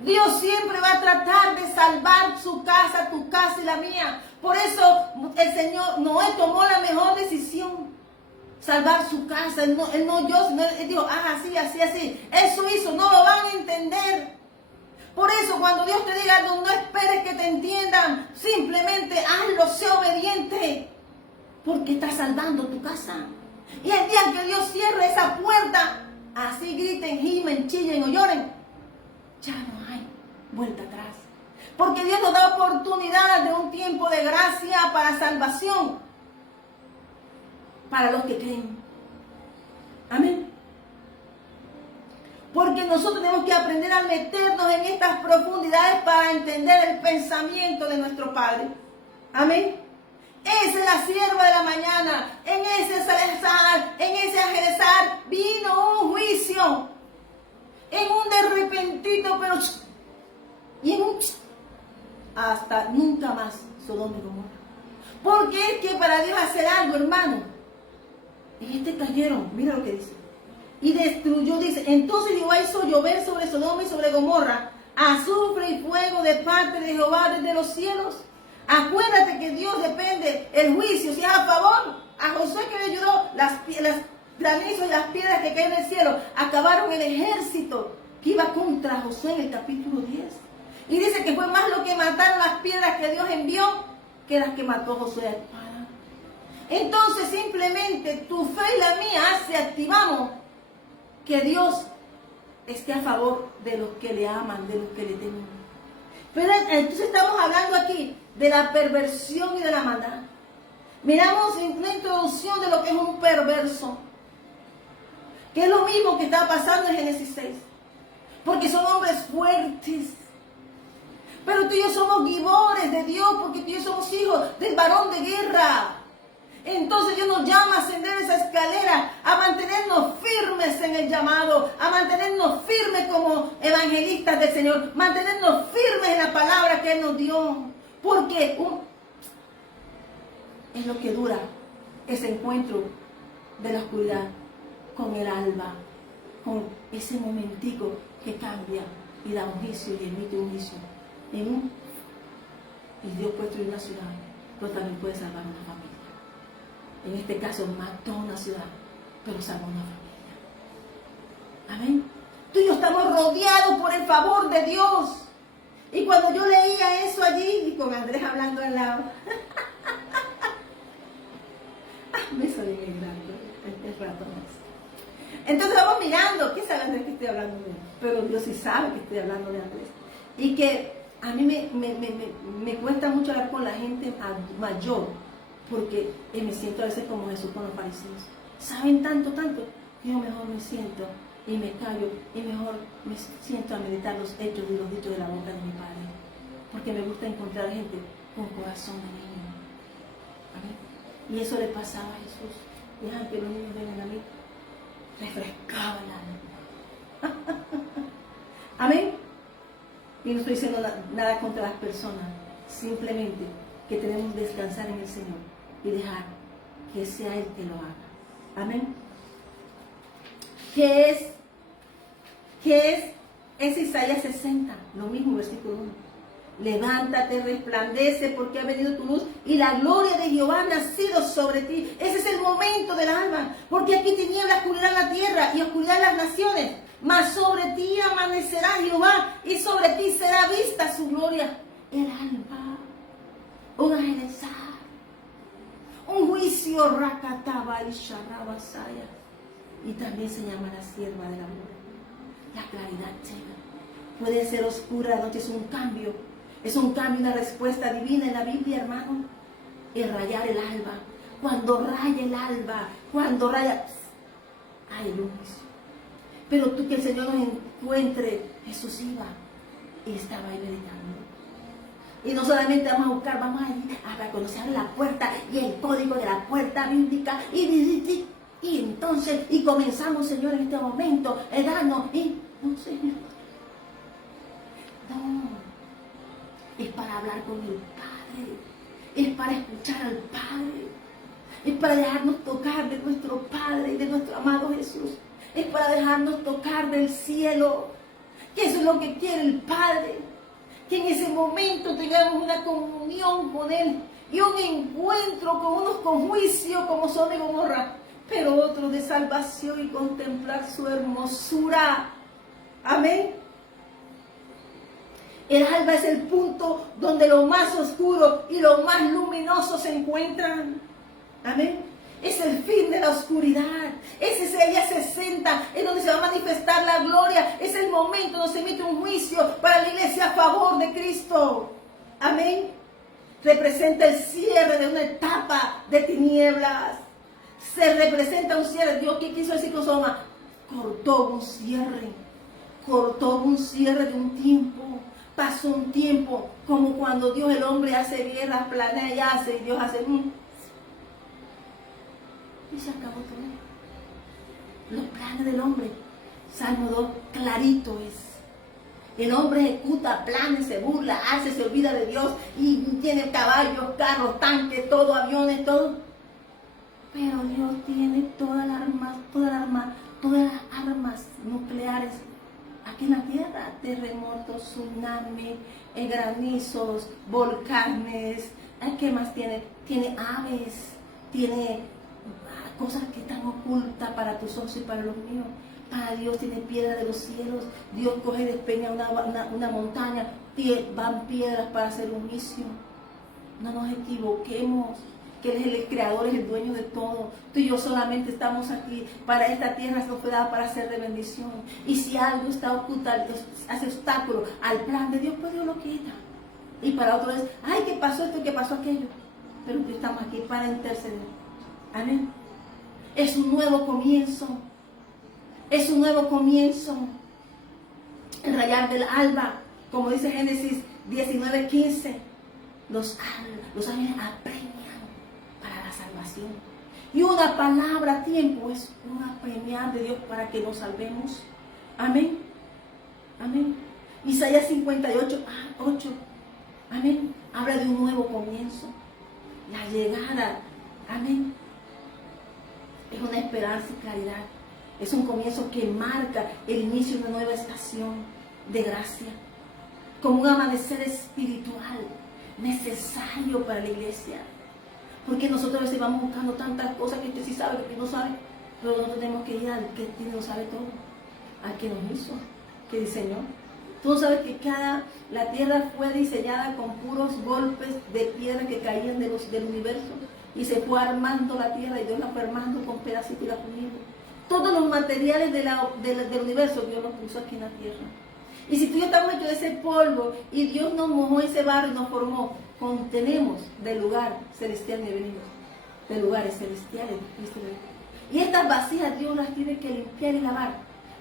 Dios siempre va a tratar de salvar su casa, tu casa y la mía. Por eso el Señor, Noé tomó la mejor decisión. Salvar su casa. Él dijo, así. Eso hizo, no lo van a entender. Por eso cuando Dios te diga algo, no esperes que te entiendan. Simplemente hazlo, sé obediente. Porque está salvando tu casa. Y el día que Dios cierre esa puerta, así griten, gimen, chillen o lloren, ya no hay vuelta atrás. Porque Dios nos da oportunidad de un tiempo de gracia para salvación. Para los que creen. Amén. Porque nosotros tenemos que aprender a meternos en estas profundidades para entender el pensamiento de nuestro Padre. Amén. Esa es la sierva de la mañana. En ese ajerezar vino un juicio. En un de repentito, pero y en un hasta nunca más Sodoma y Gomorra. Porque es que para Dios hacer algo, hermano, en cayeron, mira lo que dice, y destruyó, dice, entonces Jehová hizo llover sobre Sodoma y sobre Gomorra azufre y fuego de parte de Jehová desde los cielos. Acuérdate que Dios depende el juicio, si es a favor, a Josué que le ayudó, las granizos y las piedras que caen del cielo acabaron el ejército que iba contra Josué en el capítulo 10. Y dice que fue más lo que mataron las piedras que Dios envió que las que mató Josué a espada. Entonces simplemente tu fe y la mía hace, activamos que Dios esté a favor de los que le aman, de los que le temen. Pero entonces estamos hablando aquí de la perversión y de la maldad. Miramos una introducción de lo que es un perverso, que es lo mismo que está pasando en Génesis 6. Porque son hombres fuertes. Pero tú y yo somos guibores de Dios, porque tú y yo somos hijos del varón de guerra. Entonces Dios nos llama a ascender esa escalera, a mantenernos firmes en el llamado, a mantenernos firmes como evangelistas del Señor, mantenernos firmes en la palabra que Él nos dio. Porque es lo que dura ese encuentro de la oscuridad con el alba, con ese momentico que cambia y da un juicio y emite un juicio. Y Dios puede destruir una ciudad, pero también puede salvar una familia. En este caso mató una ciudad, pero salvó una familia. Amén. Tú y yo estamos rodeados por el favor de Dios. Y cuando yo leía eso allí, y con Andrés hablando al lado, me estoy mirando este rato más. Entonces vamos mirando, ¿qué sabe Andrés que estoy hablando de él? Pero Dios sí sabe que estoy hablando de Andrés. Y que a mí me cuesta mucho hablar con la gente mayor, porque me siento a veces como Jesús con los fariseos. Saben tanto, que yo mejor me siento y me callo y mejor me siento a meditar los hechos y los dichos de la boca de mi Padre, porque me gusta encontrar gente con corazón de niño. ¿Amén? Y eso le pasaba a Jesús. Dejan que los niños vengan a mí, refrescaba el alma. Amén. Y no estoy diciendo nada contra las personas, simplemente que tenemos que descansar en el Señor y dejar que sea Él que lo haga. Amén. ¿Qué es? Es Isaías 60, lo mismo, versículo 1. Levántate, resplandece, porque ha venido tu luz y la gloria de Jehová ha nacido sobre ti. Ese es el momento del alma, porque aquí tinieblas cubrirán la tierra y oscuridad las naciones. Mas sobre ti amanecerá Jehová y sobre ti será vista su gloria. El alba, un ajerezar, un juicio, rakataba y sharabasaya. Y también se llama la sierva del amor. La claridad llega. Puede ser oscura, la noche es un cambio. Es un cambio, una respuesta divina en la Biblia, hermano. El rayar el alba. Cuando raya el alba, cuando raya, hay luz. Pero tú, que el Señor nos encuentre, Jesús iba y estaba ahí meditando. Y no solamente vamos a buscar, vamos a ir a conocer la puerta y el código de la puerta bíblica y entonces, y comenzamos, Señor, en este momento, darnos, y no, Señor, no, es para hablar con el Padre, es para escuchar al Padre, es para dejarnos tocar de nuestro Padre y de nuestro amado Jesús, es para dejarnos tocar del cielo, que eso es lo que quiere el Padre, que en ese momento tengamos una comunión con Él y un encuentro con unos con juicio como Sodoma y Gomorra, pero otros de salvación y contemplar su hermosura. Amén. El alba es el punto donde lo más oscuro y lo más luminoso se encuentran. Amén. Es el fin de la oscuridad. Es Isaías 60, en donde se va a manifestar la gloria. Es el momento donde se emite un juicio para la iglesia a favor de Cristo. Amén. Representa el cierre de una etapa de tinieblas. Se representa un cierre. Dios, ¿qué quiso decir con Sodoma? Cortó un cierre. Cortó un cierre de un tiempo. Pasó un tiempo, como cuando Dios, el hombre, hace guerra, planea y hace, y Dios hace... Y se acabó todo. Los planes del hombre. Salmo 2, clarito es. El hombre ejecuta planes, se burla, hace, se olvida de Dios y tiene caballos, carros, tanques, todo, aviones, todo. Pero Dios tiene todas las armas nucleares aquí en la tierra. Terremotos, tsunamis, granizos, volcanes. ¿Qué más tiene? Tiene aves, tiene cosas que están ocultas para tus ojos y para los míos. Para Dios tiene piedra de los cielos. Dios coge y despeña una montaña, van piedras para hacer un juicio. No nos equivoquemos, que Él es el creador, es el dueño de todo. Tú y yo solamente estamos aquí para esta tierra, nos fue dada para ser de bendición. Y si algo está oculto, hace obstáculo al plan de Dios, pues Dios lo quita. Y para otro es, ay, ¿qué pasó esto? ¿Qué pasó aquello? Pero estamos aquí para interceder. Amén. Es un nuevo comienzo. Es un nuevo comienzo. El rayar del alba, como dice Génesis 19:15, los ángeles apremian para la salvación. Y una palabra a tiempo es un apremiar de Dios para que nos salvemos. Amén. Amén. Isaías 58:8. Amén. Habla de un nuevo comienzo. La llegada. Amén. Es una esperanza y claridad. Es un comienzo que marca el inicio de una nueva estación de gracia. Como un amanecer espiritual necesario para la iglesia. Porque nosotros a veces vamos buscando tantas cosas que usted sí sabe, que usted no sabe. Pero nosotros tenemos que ir al que lo sabe todo. Al que nos hizo, que diseñó. Tú sabes que la tierra fue diseñada con puros golpes de piedra que caían del universo. Y se fue armando la tierra y Dios la fue armando con pedacitos y la poniendo. Todos los materiales del universo Dios los puso aquí en la tierra. Y si tú y yo estamos hechos de ese polvo y Dios nos mojó ese barro y nos formó, contenemos del lugar celestial que venimos, de lugares celestiales de Cristo. Y estas vasijas Dios las tiene que limpiar y lavar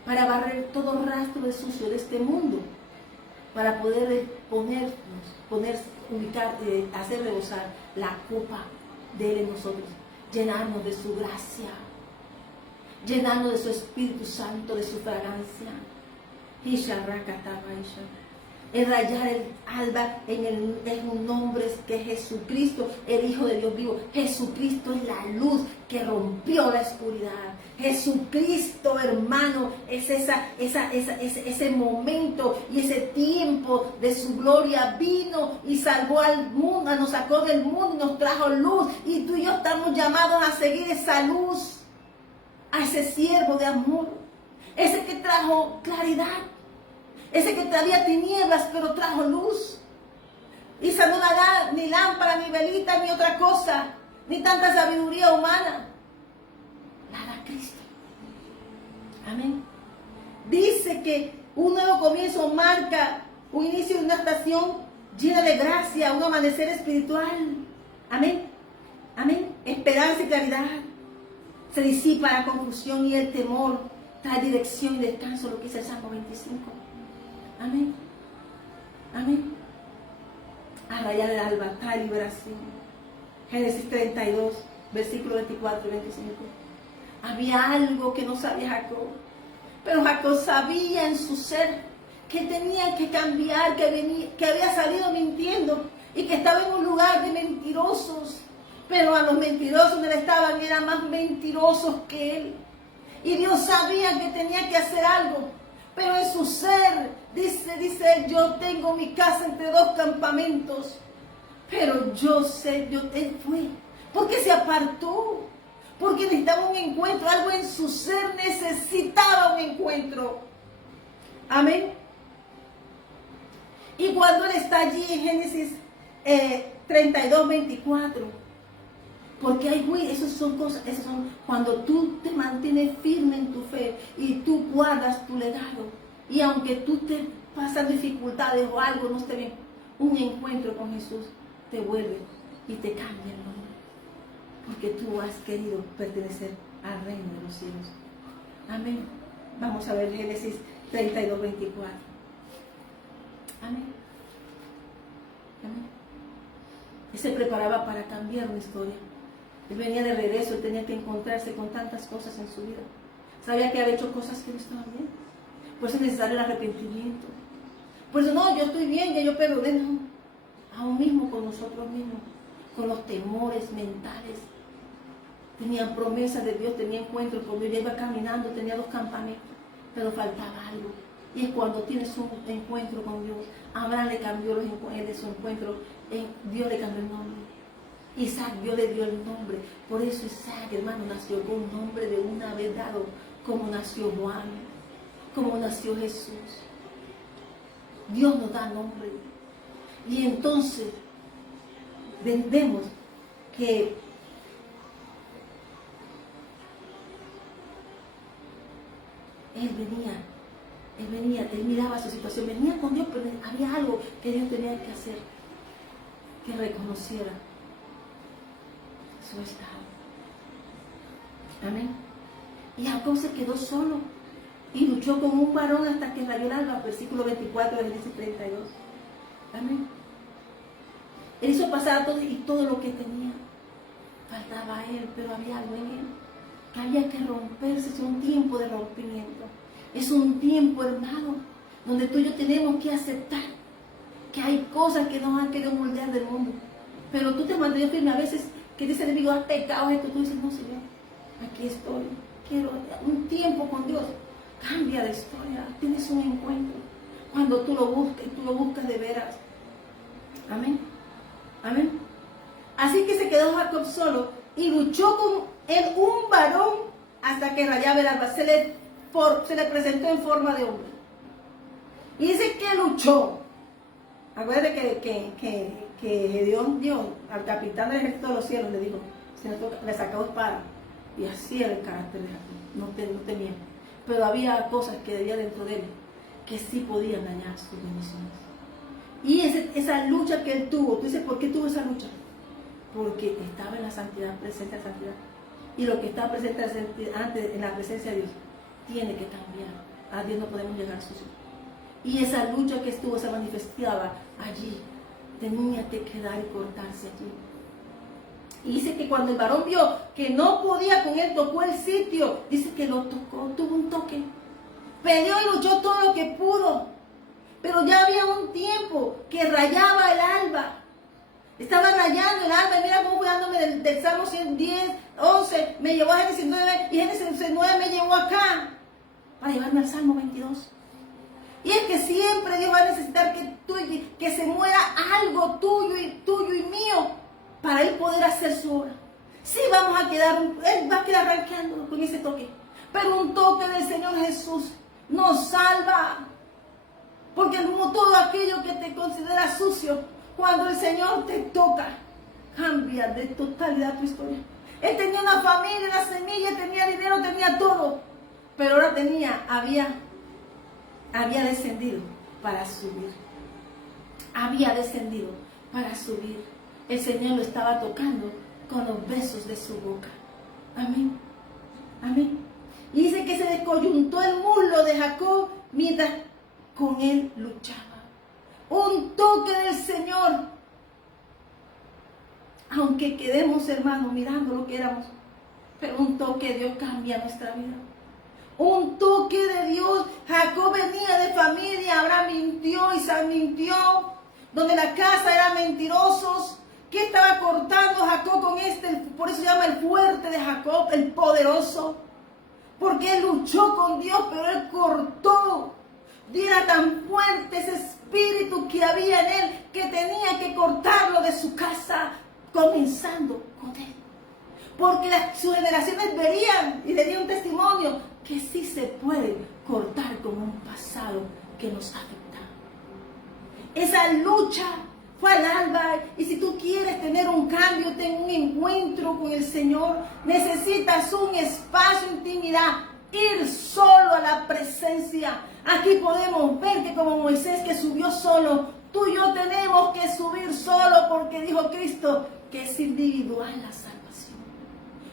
para barrer todo rastro de sucio de este mundo, para poder hacer rebosar la copa de Él en nosotros, llenarnos de su gracia, llenarnos de su Espíritu Santo, de su fragancia. El rayar el alba en un nombre que es Jesucristo, el Hijo de Dios vivo. Jesucristo es la luz que rompió la oscuridad. Jesucristo, hermano, es ese momento y ese tiempo de su gloria. Vino y salvó al mundo, nos sacó del mundo y nos trajo luz. Y tú y yo estamos llamados a seguir esa luz, a ese siervo de amor, ese que trajo claridad, ese que traía tinieblas pero trajo luz. Y no da ni lámpara, ni velita, ni otra cosa, ni tanta sabiduría humana. Nada, Cristo. Amén. Dice que un nuevo comienzo marca un inicio de una estación llena de gracia, un amanecer espiritual. Amén. Amén. Esperanza y claridad. Se disipa la confusión y el temor. Trae dirección y descanso, lo que dice el Salmo 25. Amén. Amén. A rayar el alba, trae liberación. Génesis 32, versículos 24 y 25. Había algo que no sabía Jacob, pero Jacob sabía en su ser que tenía que cambiar, que había salido mintiendo y que estaba en un lugar de mentirosos. Pero a los mentirosos donde estaban eran más mentirosos que él. Y Dios sabía que tenía que hacer algo. Pero en su ser, dice él, yo tengo mi casa entre dos campamentos. Pero él fue. Porque se apartó. Porque necesitaba un encuentro. Algo en su ser necesitaba un encuentro. Amén. Y cuando él está allí en Génesis 32, 24. Porque esas son cuando tú te mantienes firme en tu fe y tú guardas tu legado. Y aunque tú te pasan dificultades o algo no esté bien, un encuentro con Jesús te vuelve y te cambia el nombre. Porque tú has querido pertenecer al reino de los cielos. Amén. Vamos a ver Génesis 32, 24. Amén. Amén. Él se preparaba para cambiar una historia. Él venía de regreso, él tenía que encontrarse con tantas cosas en su vida. Sabía que había hecho cosas que no estaban bien. Por eso es necesario el arrepentimiento. Por eso no, yo estoy bien, ya yo perdoné. No. Aún mismo con nosotros mismos, con los temores mentales. Tenía promesas de Dios, tenía encuentros. Cuando yo iba caminando tenía 2 campamentos, pero faltaba algo. Y es cuando tienes un encuentro con Dios. Abraham le cambió su encuentro, Dios le cambió el nombre. Isaac, Dios le dio el nombre. Por eso Isaac, hermano, nació con un nombre de una vez dado, como nació Juan, como nació Jesús. Dios nos da nombre. Y entonces vemos que él miraba su situación, venía con Dios, pero había algo que Dios tenía que hacer, que reconociera su estado. Amén. Y Jacob se quedó solo y luchó con un varón hasta que rayó el alba, versículo 24 de Génesis 32. Amén. Él hizo pasar todo lo que tenía. Faltaba a él, pero había algo en él que había que romperse. Es un tiempo de rompimiento. Es un tiempo, hermano, donde tú y yo tenemos que aceptar que hay cosas que nos han querido moldear del mundo. Pero tú te mantienes firme. A veces que dice el enemigo, has pecado esto, tú dices, no, Señor, aquí estoy, quiero un tiempo con Dios. Cambia de historia, tienes un encuentro cuando tú lo buscas de veras. Amén. Amén. Así que se quedó Jacob solo y luchó con él un varón hasta que rayaba el alba. Se le presentó en forma de hombre. Y dice que luchó. Acuérdate que Gedeón dio al capitán del ejército de los cielos, le dijo, le sacó espada. Y así era el carácter de Jacob, no temía. Pero había cosas que debía dentro de él que sí podían dañar sus bendiciones. Y esa lucha que él tuvo, tú dices, ¿por qué tuvo esa lucha? Porque estaba en la santidad, presente en la santidad. Y lo que está presente antes en la presencia de Dios tiene que cambiar. A Dios no podemos llegar sucio. Y esa lucha que estuvo se manifestaba allí. Tenía que quedar y cortarse allí. Y dice que cuando el varón vio que no podía con él, tocó el sitio. Dice que lo tocó, tuvo un toque. Peleó y luchó todo lo que pudo. Pero ya había un tiempo que rayaba el alba. Estaba rayando el alba. Mira cómo cuidándome del Salmo 110, 11. Me llevó a Génesis 9 y Génesis 9 me llevó acá. Para llevarme al Salmo 22. Y es que siempre Dios va a necesitar que se muera algo tuyo y mío para Él poder hacer su obra. Sí vamos a quedar, Él va a quedar arrancando con ese toque. Pero un toque del Señor Jesús nos salva. Porque todo aquello que te considera sucio, cuando el Señor te toca, cambia de totalidad tu historia. Él tenía una familia, una semilla, tenía dinero, tenía todo. Pero ahora había descendido para subir. Había descendido para subir. El Señor lo estaba tocando con los besos de su boca. Amén. Amén. Y dice que se descoyuntó el muslo de Jacob mientras con él luchaba. Un toque del Señor. Aunque quedemos, hermanos, mirando lo que éramos, pero un toque de Dios cambia nuestra vida. Un toque de Dios. Jacob venía de familia, Abraham mintió, Isaac mintió, donde la casa era mentirosos. ¿Qué estaba cortando Jacob con por eso se llama el fuerte de Jacob, el poderoso? Porque él luchó con Dios, pero él cortó. Y era tan fuerte ese espíritu que había en él, que tenía que cortarlo de su casa, comenzando con él. Porque sus generaciones verían y darían un testimonio que sí se puede cortar con un pasado que nos afecta. Esa lucha fue al alba, y si tú quieres tener un cambio, tener un encuentro con el Señor, necesitas un espacio de intimidad, ir solo a la presencia. Aquí podemos ver que como Moisés que subió solo, tú y yo tenemos que subir solo, porque dijo Cristo que es individual la salvación.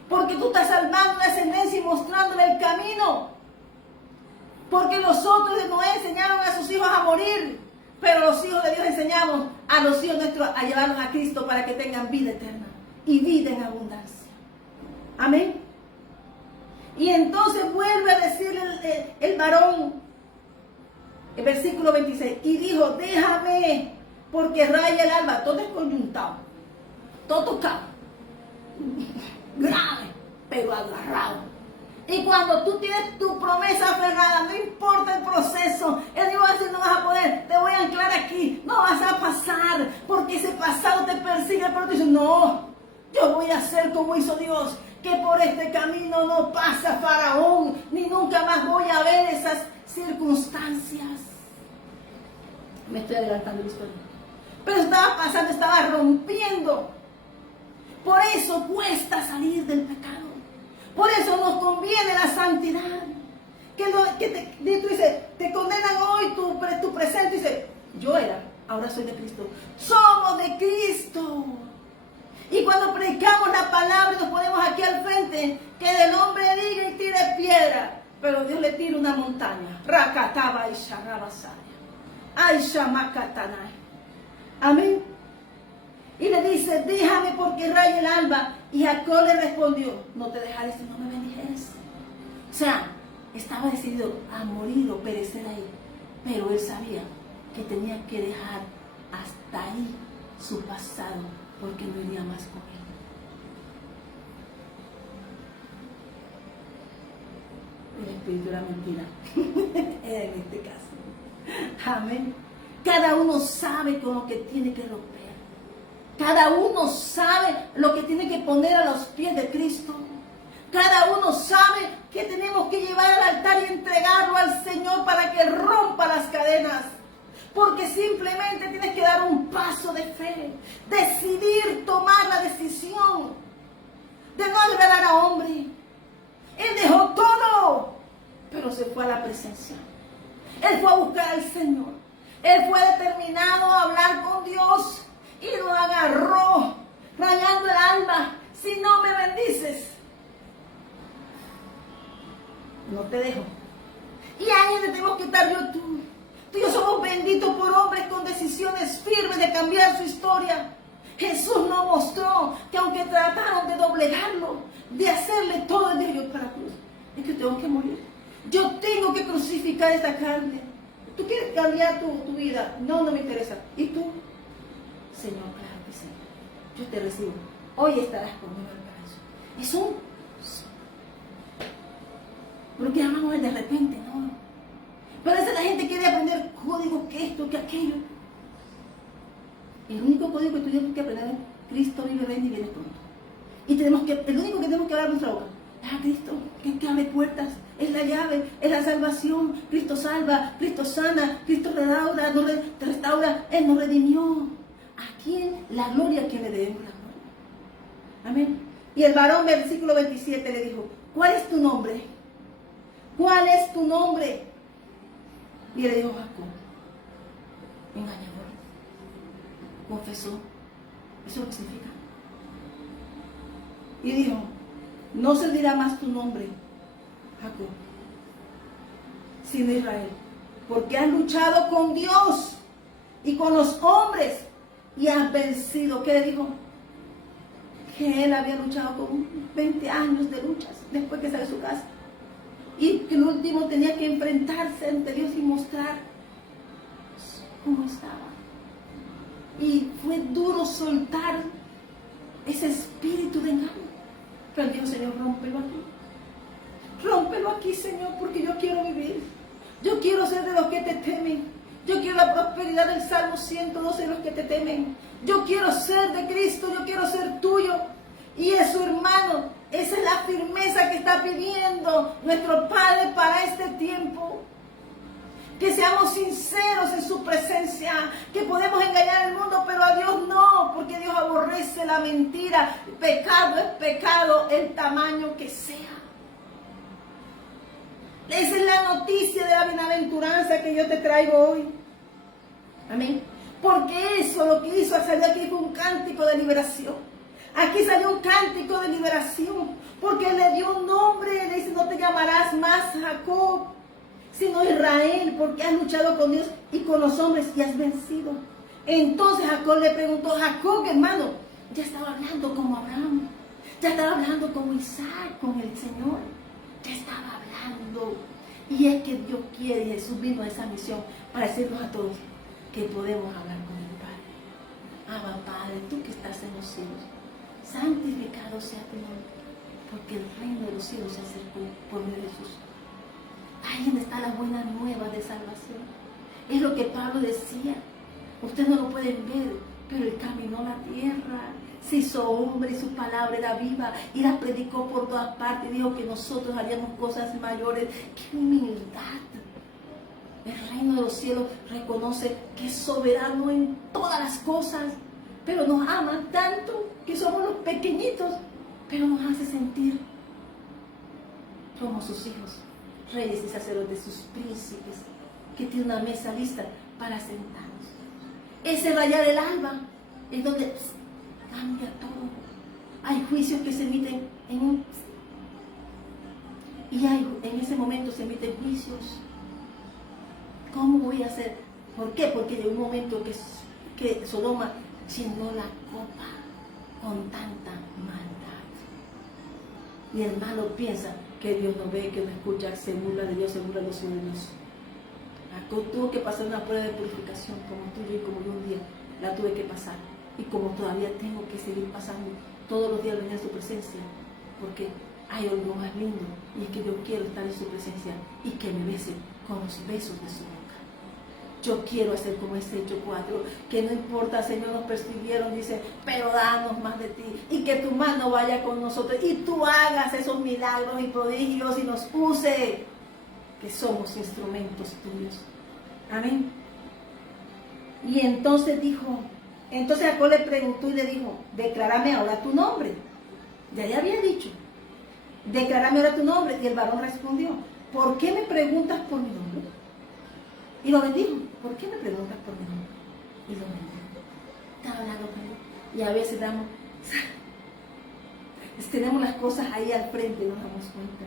Porque tú estás salvando la descendencia y mostrándole el camino. Porque los otros de Noé enseñaron a sus hijos a morir, pero los hijos de Dios enseñamos a los hijos nuestros a llevarlos a Cristo para que tengan vida eterna y vida en abundancia. Amén. Y entonces vuelve a decirle el varón, el versículo 26, y dijo, déjame, porque raya el alba, todo descoyuntado, todo tocado, grave, pero agarrado. Y cuando tú tienes tu promesa aferrada, no importa el proceso, Él dijo así, no vas a poder, te voy a anclar aquí, no vas a pasar, porque ese pasado te persigue, pero tú dices, no, yo voy a hacer como hizo Dios, que por este camino no pasa Faraón, ni nunca más voy a ver esas circunstancias. Me estoy adelantando la historia. Pero estaba pasando, estaba rompiendo. Por eso cuesta salir del pecado. Por eso nos conviene la santidad. Tú dices, te condenan hoy tu presente. Dice, yo era, ahora soy de Cristo. Somos de Cristo. Y cuando predicamos la palabra y nos ponemos aquí al frente, que del hombre diga y tire piedra, pero Dios le tira una montaña. Rakataba y Sharabasaya. Ay, Shamakatanay. Amén. Y le dice, déjame porque raya el alba. Y Jacob le respondió, no te dejaré si no me bendijeres. O sea, estaba decidido a morir o perecer ahí. Pero él sabía que tenía que dejar hasta ahí su pasado, porque no iría más con él. El espíritu era mentira. En este caso. Amén. Cada uno sabe con lo que tiene que romper. Cada uno sabe lo que tiene que poner a los pies de Cristo. Cada uno sabe que tenemos que llevar al altar y entregarlo al Señor para que rompa las cadenas. simplemente tienes que dar un paso de fe, decidir tomar la decisión de no agradar a hombre. Él dejó todo, pero se fue a la presencia. Él fue a buscar al Señor. Él fue determinado a hablar con Dios y lo agarró, rayando el alma. Si no me bendices, no te dejo. Y ahí es donde tenemos que estar yo y tú. Tú y yo somos benditos por hombres con decisiones firmes de cambiar su historia. Jesús nos mostró que aunque trataron de doblegarlo, de hacerle todo el día para la cruz, es que tengo que morir. Yo tengo que crucificar esta carne. ¿Tú quieres cambiar tu vida? No, no me interesa. ¿Y tú? Señor, claro que sí. Yo te recibo. Hoy estarás conmigo en el paraíso. Es un... Porque hablamos de repente, no. Pero a veces la gente quiere aprender códigos, que esto, que aquello. El único código que tú tienes que aprender es Cristo vive, reina y viene pronto. Y el único que tenemos que hablar en nuestra boca es a Cristo, que abre puertas, es la llave, es la salvación. Cristo salva, Cristo sana, Cristo restaura, te restaura, Él nos redimió. ¿A quién la gloria? ¿A quién le debemos la gloria? Amén. Y el varón, versículo 27, le dijo, ¿cuál es tu nombre? ¿Cuál es tu nombre? Y él le dijo, Jacob. Engañador. Confesó. Eso es lo que significa. Y dijo, no se dirá más tu nombre, Jacob, sino Israel, porque has luchado con Dios y con los hombres y has vencido. ¿Qué le dijo? Que él había luchado con 20 años de luchas después que salió de su casa. Y que el último tenía que enfrentarse ante Dios y mostrar cómo estaba. Y fue duro soltar ese espíritu de engaño. Pero Dios, Señor, rómpelo aquí. Rómpelo aquí, Señor, porque yo quiero vivir. Yo quiero ser de los que te temen. Yo quiero la prosperidad del Salmo 112 de los que te temen. Yo quiero ser de Cristo, yo quiero ser tuyo. Y eso, hermano, esa es la firmeza que está pidiendo nuestro Padre para este tiempo. Que seamos sinceros en su presencia, que podemos engañar al mundo, pero a Dios no, porque Dios aborrece la mentira. Pecado es pecado, el tamaño que sea. Esa es la noticia de la bienaventuranza que yo te traigo hoy. Amén. Porque eso lo que hizo salir aquí fue un cántico de liberación. Aquí salió un cántico de liberación, porque le dio un nombre, le dice, no te llamarás más Jacob, sino Israel, porque has luchado con Dios y con los hombres y has vencido. Entonces Jacob le preguntó, Jacob, hermano, ya estaba hablando como Abraham, ya estaba hablando como Isaac, con el Señor, ya estaba hablando. Y es que Dios quiere, y Jesús vino a esa misión para decirnos a todos que podemos hablar con el Padre. Abba, Padre, tú que estás en los cielos, santificado sea tu nombre, porque el reino de los cielos se acercó por medio de Jesús. Ahí donde está la buena nueva de salvación. Es lo que Pablo decía. Ustedes no lo pueden ver, pero él caminó la tierra, se hizo hombre y su palabra era viva y la predicó por todas partes. Dijo que nosotros haríamos cosas mayores. ¡Qué humildad! El reino de los cielos reconoce que es soberano en todas las cosas, pero nos ama tanto que somos los pequeñitos, pero nos hace sentir somos sus hijos, reyes y sacerdotes, sus príncipes, que tiene una mesa lista para sentarnos. Ese rayar el alba es donde cambia todo. Hay juicios que se emiten en un... Y en ese momento se emiten juicios. ¿Cómo voy a hacer? ¿Por qué? Porque llegó un momento que Sodoma llenó la copa con tanta maldad. Y el malo piensa que Dios no ve, que no escucha, se burla de Dios, se burla de los hijos de Dios. Jacob tuvo que pasar una prueba de purificación, como tú y yo, y como yo un día la tuve que pasar. Y como todavía tengo que seguir pasando todos los días venir a su presencia, porque hay algo más lindo, y es que yo quiero estar en su presencia y que me bese con los besos de su boca. Yo quiero hacer como ese Hechos 4, que no importa, Señor, nos persiguieron, dice, pero danos más de ti, y que tu mano vaya con nosotros, y tú hagas esos milagros y prodigios, y nos use, que somos instrumentos tuyos. Amén. Y entonces Jacob le preguntó y le dijo, declárame ahora tu nombre. Ya le había dicho, declárame ahora tu nombre. Y el varón respondió, ¿por qué me preguntas por mi nombre? Y lo bendijo, ¿por qué me preguntas por mi nombre? Y lo bendijo. Estaba hablando con él. Y a veces tenemos las cosas ahí al frente y no nos damos cuenta.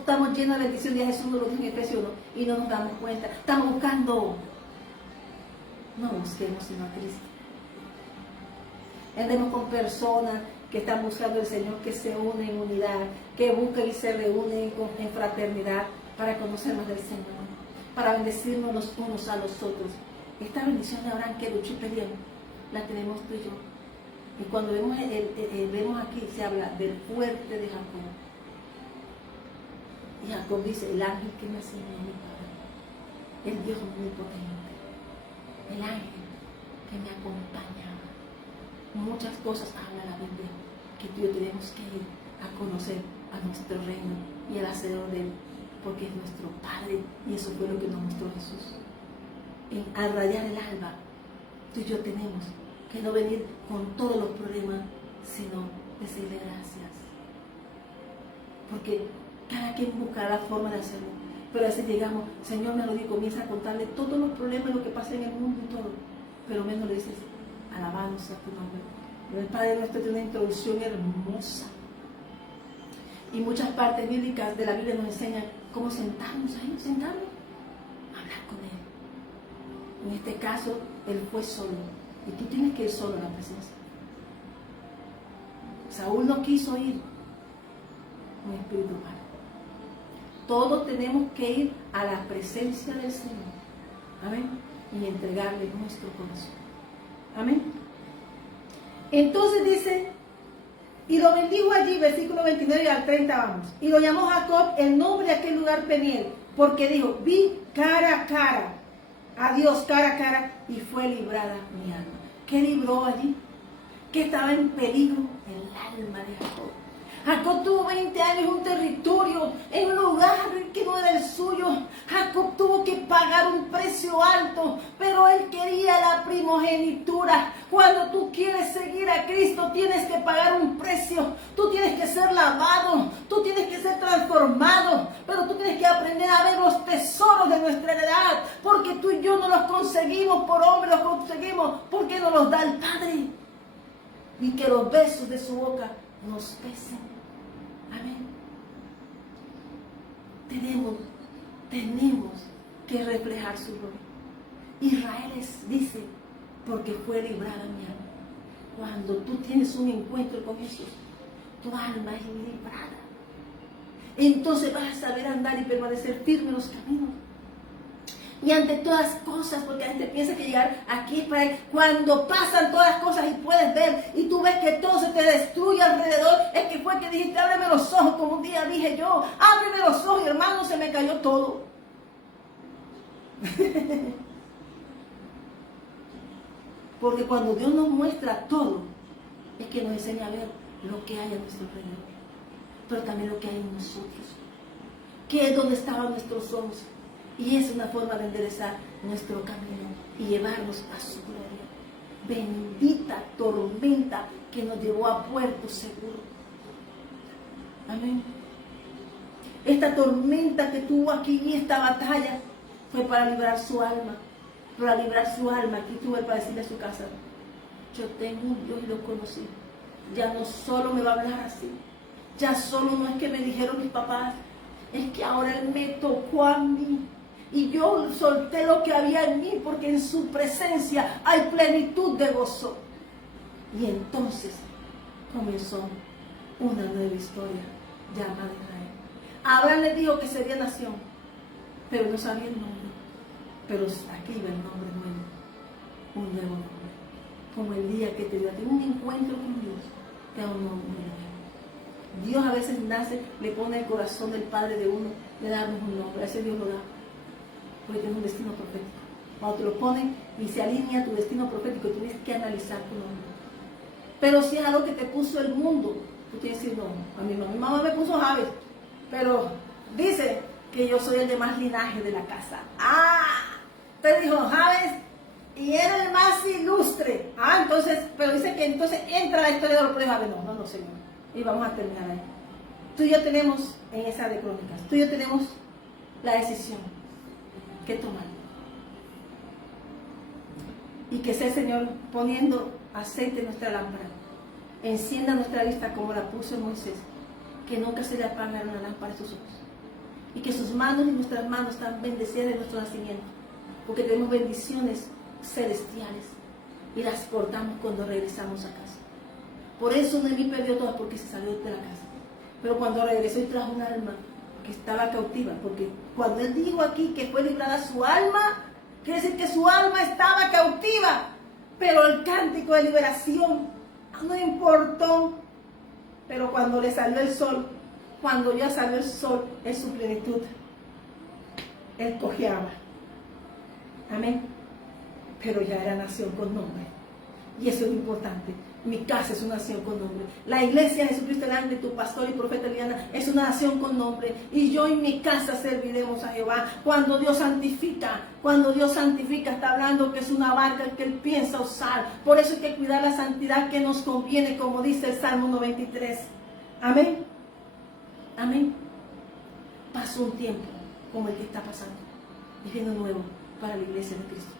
Estamos llenos de bendición, ya Jesús nos lo dijo en Efesios 1, y no nos damos cuenta. Estamos buscando, no busquemos sino a Cristo. Andemos con personas que están buscando al Señor, que se unen en unidad, que buscan y se reúnen en fraternidad para conocer más del Señor, para bendecirnos los unos a los otros. Esta bendición de Abraham que luchó y peleó, la tenemos tú y yo. Y cuando vemos aquí, se habla del fuerte de Jacob. Y Jacob dice, el ángel que me enseñó mi padre, el Dios omnipotente, el ángel que me acompañaba. Muchas cosas habla la Biblia que tú y yo tenemos que ir a conocer a nuestro reino y al hacedor de él, porque es nuestro Padre, y eso fue lo que nos mostró Jesús. Al rayar el alba, tú y yo tenemos que no venir con todos los problemas, sino decirle gracias. Porque cada quien busca la forma de hacerlo. Pero a veces llegamos, Señor me lo dijo, comienza a contarle todos los problemas, lo que pasa en el mundo y todo. Pero menos le dices, alabado sea tu nombre. Pero el Padre nuestro tiene una introducción hermosa. Y muchas partes bíblicas de la Biblia nos enseñan cómo sentarnos ahí, hablar con Él. En este caso, Él fue solo. Y tú tienes que ir solo a la presencia. Saúl no quiso ir. Un espíritu malo. Todos tenemos que ir a la presencia del Señor. Amén. Y entregarle nuestro corazón. Amén. Entonces dice, y lo bendijo allí, versículo 29 y al 30 vamos. Y lo llamó Jacob el nombre de aquel lugar Peniel, porque dijo, vi cara a cara a Dios cara a cara, y fue librada mi alma. ¿Qué libró allí? ¿Qué estaba en peligro? El alma de Jacob. Jacob tuvo 20 años en un territorio, en un lugar que no era el suyo. Jacob tuvo que pagar un precio alto, pero él quería la primogenitura. Cuando tú quieres seguir a Cristo, tienes que pagar un precio. Tú tienes que ser lavado, tú tienes que ser transformado, pero tú tienes que aprender a ver los tesoros de nuestra heredad, porque tú y yo no los conseguimos por hombre, los conseguimos porque nos los da el Padre. Y que los besos de su boca nos besen. Amén. Tenemos que reflejar su gloria. Israel dice, porque fue librada mi alma. Cuando tú tienes un encuentro con Jesús, tu alma es librada. Entonces vas a saber andar y permanecer firme en los caminos. Y ante todas cosas, porque la gente piensa que llegar aquí es para él. Cuando pasan todas las cosas y puedes ver, y tú ves que todo se te destruye alrededor, es que fue que dijiste, ábreme los ojos, como un día dije yo, ábreme los ojos, y hermano, se me cayó todo. Porque cuando Dios nos muestra todo, es que nos enseña a ver lo que hay a nuestro alrededor, pero también lo que hay en nosotros, que es donde estaban nuestros ojos. Y es una forma de enderezar nuestro camino y llevarnos a su gloria. Bendita tormenta que nos llevó a puerto seguro. Amén. Esta tormenta que tuvo aquí, esta batalla, fue para librar su alma. Para librar su alma, aquí tuve para decirle a su casa, yo tengo un Dios y lo conocí. Ya no solo me va a hablar así. Ya solo no es que me dijeron mis papás, es que ahora Él me tocó a mí. Y yo solté lo que había en mí, porque en su presencia hay plenitud de gozo. Y entonces comenzó una nueva historia llamada Israel. Abraham le dijo que sería nación, pero no sabía el nombre. Pero aquí va el nombre nuevo, un nuevo nombre. Como el día que te dio a ti un encuentro con Dios, te da un nombre nuevo. Dios a veces nace, le pone el corazón del Padre de uno, le damos un nombre, a ese Dios lo da. Porque tienes un destino profético. Cuando te lo ponen y se alinea tu destino profético, tienes que analizar tu nombre. Pero si es algo que te puso el mundo, tú tienes que decir, no, a mi mamá me puso Javes, pero dice que yo soy el de más linaje de la casa. Te dijo Javes, y era el más ilustre. Entonces, pero dice que entonces entra la historia de los prodigios. No, Señor. Y vamos a terminar ahí. Tú y yo tenemos, en esa de Crónicas, tú y yo tenemos la decisión que tomar. Y que sea el Señor poniendo aceite en nuestra lámpara. Encienda nuestra vista como la puso Moisés. Que nunca se le apague una lámpara a sus ojos. Y que sus manos y nuestras manos están bendecidas de nuestro nacimiento. Porque tenemos bendiciones celestiales. Y las cortamos cuando regresamos a casa. Por eso Noemí perdió todas, porque se salió de la casa. Pero cuando regresó y trajo un alma que estaba cautiva. Porque cuando él dijo aquí que fue librada su alma, quiere decir que su alma estaba cautiva. Pero el cántico de liberación no importó. Pero cuando le salió el sol, cuando ya salió el sol en su plenitud, él cojeaba. Amén. Pero ya era nación con nombre. Y eso es lo importante. Mi casa es una nación con nombre. La iglesia de Jesucristo delante de tu pastor y profeta Liliana es una nación con nombre. Y yo y mi casa serviremos a Jehová. Cuando Dios santifica, está hablando que es una barca que Él piensa usar. Por eso hay que cuidar la santidad que nos conviene, como dice el Salmo 93. Amén. Amén. Pasó un tiempo como el que está pasando. Y viene nuevo para la iglesia de Cristo.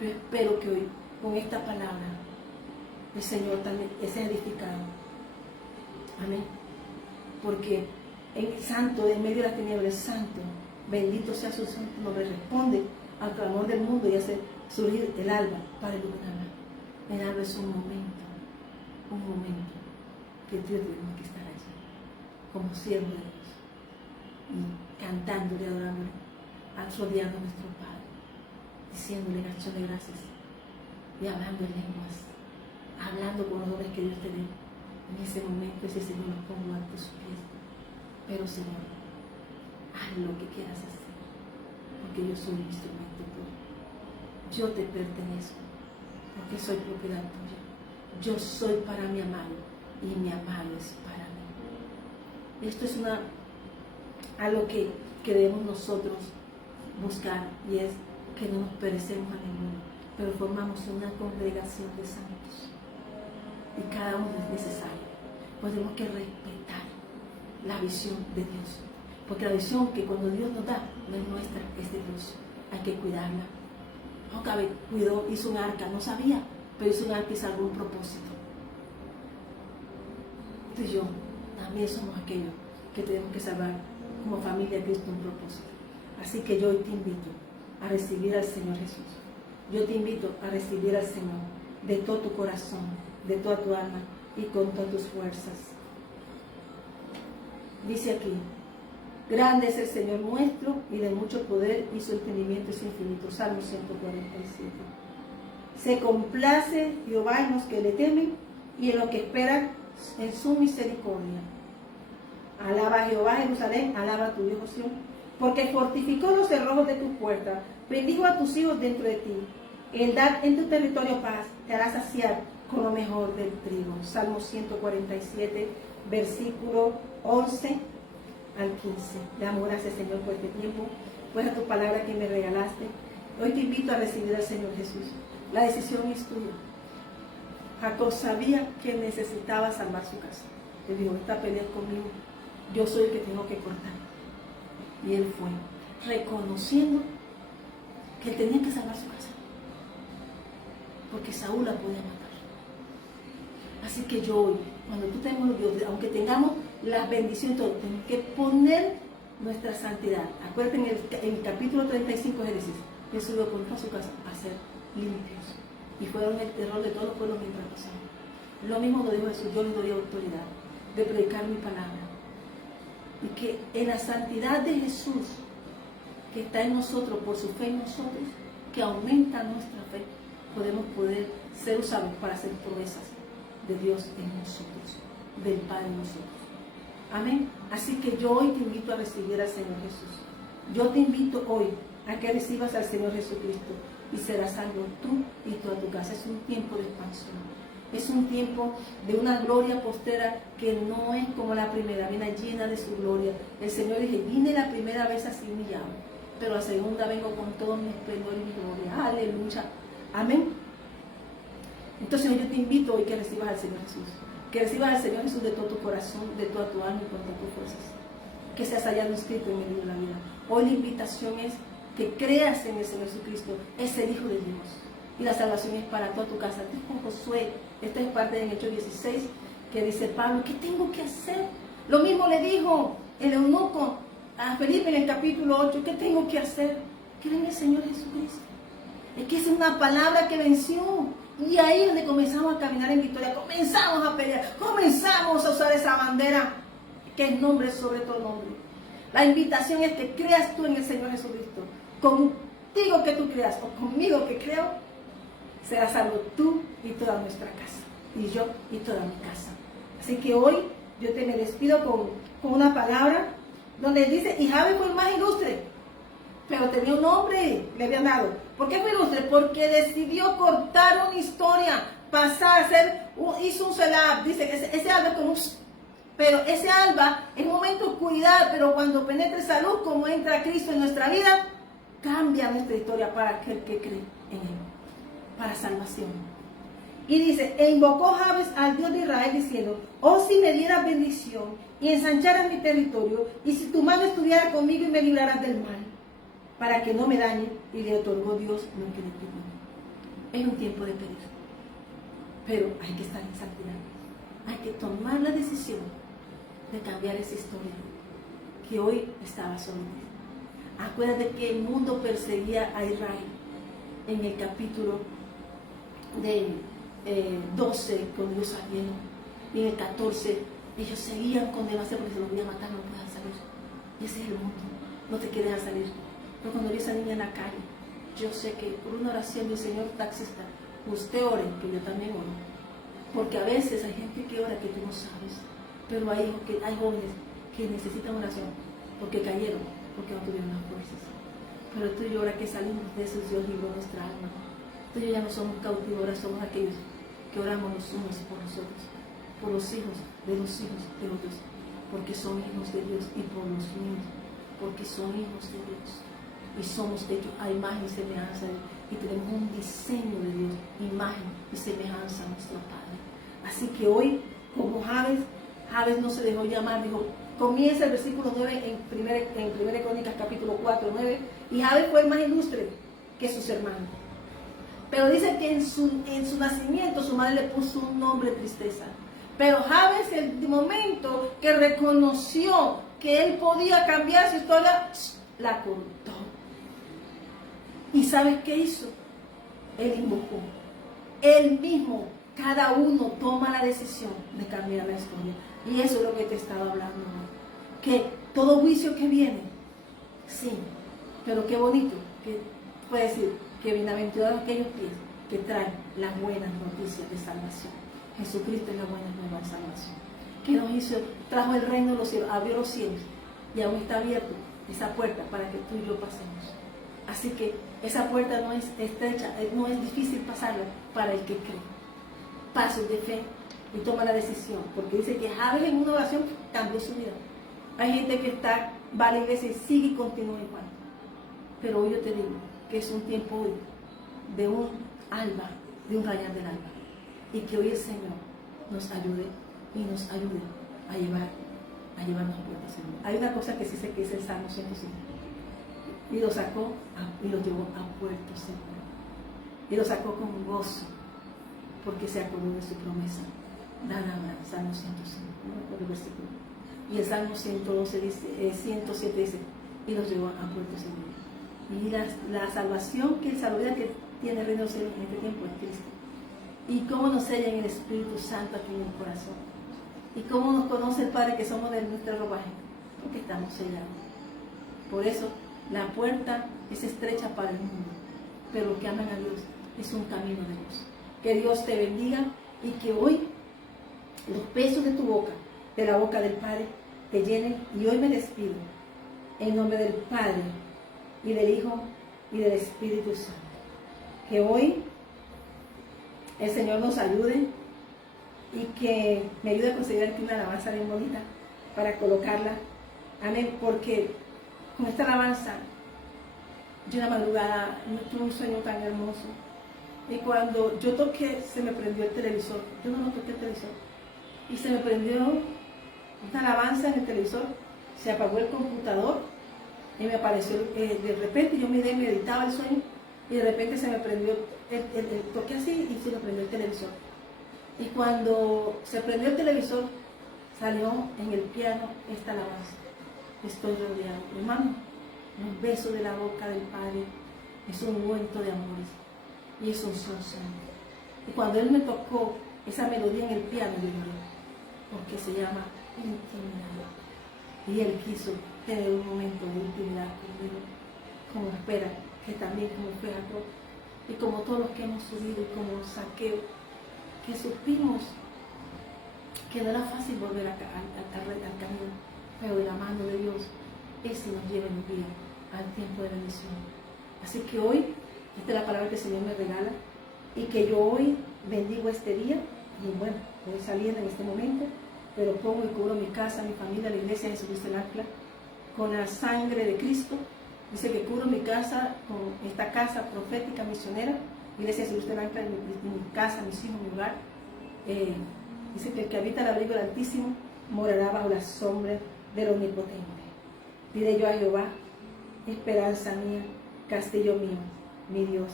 Yo espero que hoy, con esta palabra, el Señor también sea edificado. Amén. Porque el santo, en medio de las tinieblas, santo, bendito sea su santo nombre, responde al clamor del mundo y hace surgir el alba para iluminarla. El alba es un momento que Dios tiene que estar allí, como siervo de Dios, y cantándole, adorándole, rodeando a nuestro Padre, diciéndole en acción de gracias y hablando en lenguas, hablando con los dones que Dios te dé. En ese momento ese Señor nos pongo ante sus pies. Pero Señor, haz lo que quieras hacer, porque yo soy un instrumento tuyo. Yo te pertenezco, porque soy propiedad tuya. Yo soy para mi amado y mi amado es para mí. Esto es algo que debemos nosotros buscar, y es que no nos perecemos a ninguno, pero formamos una congregación de santos. Y cada uno es necesario. Pues tenemos que respetar la visión de Dios. Porque la visión que cuando Dios nos da, no es nuestra, es de Dios. Hay que cuidarla. Jocabe cuidó, hizo un arca, no sabía, pero hizo un arca y salvó un propósito. Tú y yo también somos aquellos que tenemos que salvar como familia de Cristo un propósito. Así que yo hoy te invito a recibir al Señor Jesús. Yo te invito a recibir al Señor de todo tu corazón, de toda tu alma y con todas tus fuerzas. Dice aquí: grande es el Señor nuestro y de mucho poder, y su entendimiento es infinito. Salmo 147. Se complace Jehová en los que le temen y en los que esperan en su misericordia. Alaba a Jehová, Jerusalén, alaba a tu Dios Sión, porque fortificó los cerrojos de tu puerta, bendijo a tus hijos dentro de ti. Él da en tu territorio paz, te hará saciar con lo mejor del trigo. Salmo 147, versículo 11 al 15. Le damos gracias, Señor, por este tiempo, pues a tu palabra que me regalaste. Hoy te invito a recibir al Señor Jesús. La decisión es tuya. Jacob sabía que necesitaba salvar su casa. Le dijo: esta pelea es conmigo, yo soy el que tengo que cortar. Y él fue, reconociendo que él tenía que salvar su casa, porque Saúl la podía matar. Así que yo hoy, cuando tú tengas Dios, aunque tengamos las bendiciones, tenemos que poner nuestra santidad. Acuérdate, en el capítulo 35 de Génesis, él subió contra su casa a ser limpios, y fueron el terror de todos los pueblos mientras pasaban. Lo mismo lo dijo Jesús: yo les doy autoridad de predicar mi palabra. Y que en la santidad de Jesús, que está en nosotros por su fe en nosotros, que aumenta nuestra fe, podemos ser usados para hacer proezas de Dios en nosotros, del Padre en nosotros. Amén. Así que yo hoy te invito a recibir al Señor Jesús. Yo te invito hoy a que recibas al Señor Jesucristo, y serás salvo tú y toda tu casa. Es un tiempo de expansión. Es un tiempo de una gloria postera que no es como la primera, viene llena de su gloria. El Señor dice: vine la primera vez así humillado, pero la segunda vengo con todo mi esplendor y mi gloria. Aleluya, Amén. Entonces yo te invito hoy que recibas al Señor Jesús. Que recibas al Señor Jesús de todo tu corazón, de toda tu alma y con todas tus fuerzas. Que seas hallado inscrito en el libro de la vida. Hoy la invitación es que creas en el Señor Jesucristo. Es el Hijo de Dios. Y la salvación es para toda tu casa. Esto es con Josué. Esta es parte del Hechos 16 que dice Pablo, ¿qué tengo que hacer? Lo mismo le dijo el eunuco a Felipe en el capítulo 8, ¿qué tengo que hacer? Cree en el Señor Jesucristo. Es que es una palabra que venció. Y ahí es donde comenzamos a caminar en victoria, comenzamos a pelear, comenzamos a usar esa bandera que es nombre sobre todo nombre. La invitación es que creas tú en el Señor Jesucristo. Contigo que tú creas o conmigo que creo, serás salvo tú y toda nuestra casa. Y yo y toda mi casa. Así que hoy yo te me despido con una palabra donde dice, y Jabes fue el más ilustre, pero tenía un nombre, le habían dado. ¿Por qué fue ilustre? Porque decidió cortar una historia, pasar a ser, hizo un selab, dice que ese alba como pero ese alba es un momento de oscuridad, pero cuando penetre esa luz, como entra Cristo en nuestra vida, cambia nuestra historia para aquel que cree en Él, para salvación. Y dice, e invocó Jabes al Dios de Israel diciendo, oh si me dieras bendición y ensancharas mi territorio, y si tu mano estuviera conmigo y me libraras del mal, para que no me dañe, y le otorgó Dios lo que le pidió. Es un tiempo de pedir, pero hay que estar en santidad. Hay que tomar la decisión de cambiar esa historia que hoy estaba sobre ti. Acuérdate que el mundo perseguía a Israel en el capítulo de 12, cuando ellos salieron, y en el 14 ellos seguían condenándose porque se los querían matar, no podían salir. Y ese es el mundo, no te quieren salir. Pero cuando vi a esa niña en la calle, yo sé que por una oración del señor taxista, usted ore, que yo también oro. Porque a veces hay gente que ora que tú no sabes, pero hay jóvenes que necesitan oración porque cayeron, porque no tuvieron las fuerzas. Pero tú y yo ahora que salimos de eso, Dios libró nuestra alma. Tú y yo ya no somos cautivos, ahora somos aquellos que oramos los unos por nosotros, por los hijos de otros, porque son hijos de Dios, y por los niños, porque son hijos de Dios. Y somos hechos a imagen y semejanza de Dios, y tenemos un diseño de Dios, imagen y semejanza a nuestro Padre. Así que hoy, como Jabes no se dejó llamar, dijo, comienza el versículo 9 en 1 Crónicas capítulo 4, 9, y Jabes fue el más ilustre que sus hermanos. Pero dice que en su nacimiento su madre le puso un nombre tristeza. Pero Jabes, el momento que reconoció que él podía cambiar su historia, la cortó. ¿Y sabes qué hizo? Él invocó. Él mismo, cada uno toma la decisión de cambiar la historia. Y eso es lo que te estaba hablando hoy. Que todo juicio que viene, sí, pero qué bonito, que puede decir que bienaventurados aquellos pies que traen las buenas noticias de salvación. Jesucristo es la buena nueva de salvación. Que nos hizo, trajo el reino de los cielos, abrió los cielos y aún está abierto esa puerta para que tú y yo pasemos. Así que esa puerta no es estrecha, no es difícil pasarla para el que cree. Pasos de fe y toma la decisión, porque dice que Jabes en una oración cambió su vida. Hay gente que va a la iglesia y sigue y continúa igual. Pero hoy yo te digo que es un tiempo hoy de un alba, de un rayar del alba, y que hoy el Señor nos ayude y nos ayude a llevarnos a puerto seguro. Hay una cosa que sí sé que es el Salmo 105. Y lo sacó y lo llevó a puerto seguro. Y lo sacó con gozo, porque se acordó de su promesa. Nada más, Salmo 105, no me acuerdo el versículo. Y el Salmo 112 dice, 107 dice, y los llevó a puerto seguro. Y la salvación que salvación que tiene el reino de los cielos en este tiempo es Cristo. Y cómo nos sella en el Espíritu Santo aquí en el corazón. Y cómo nos conoce el Padre que somos de nuestro ropaje, porque estamos sellados. Por eso la puerta es estrecha para el mundo, pero los que aman a Dios es un camino de luz. Que Dios te bendiga y que hoy los besos de tu boca, de la boca del Padre, te llenen. Y hoy me despido en nombre del Padre y del Hijo y del Espíritu Santo. Que hoy el Señor nos ayude y que me ayude a conseguir aquí una alabanza bien bonita para colocarla. Amén, porque con esta alabanza yo una madrugada tuve un sueño tan hermoso Y cuando yo toqué, se me prendió el televisor. Yo no toqué el televisor. Y se me prendió una alabanza en el televisor. Se apagó el computador y me apareció, de repente yo meditaba el sueño y de repente se me prendió, toqué así y se me prendió el televisor. Y cuando se prendió el televisor, salió en el piano esta alabanza. Estoy rodeado. Hermano, un beso de la boca del Padre es un ungüento de amores y es un son santo. Y cuando Él me tocó esa melodía en el piano, yo lloré, porque se llama intimidad. Y Él quiso tener un momento de intimidad conmigo, como espera que también como fue Jacob, y como todos los que hemos subido, y como Saqueo, que supimos que no era fácil volver al camino, pero de la mano de Dios, ese nos lleva en vida al tiempo de bendición. Así que hoy, esta es la palabra que el Señor me regala, y que yo hoy bendigo este día, y bueno, voy saliendo en este momento, pero pongo y cubro mi casa, mi familia, la iglesia de Jesucristo el Ancla, con la sangre de Cristo. Dice que cubro mi casa con esta casa profética misionera, iglesia de Jesucristo el Ancla, mi casa, mis hijos, mi hogar. Dice que el que habita el abrigo del Altísimo morará bajo la sombra del Omnipotente. Diré yo a Jehová, esperanza mía, castillo mío, mi Dios,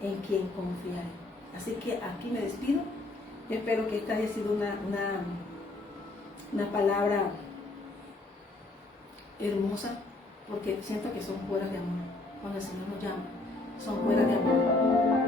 en quien confiaré. Así que aquí me despido. Espero que esta haya sido una palabra hermosa, porque siento que son fueras de amor. Cuando el Señor nos llama, son fueras de amor.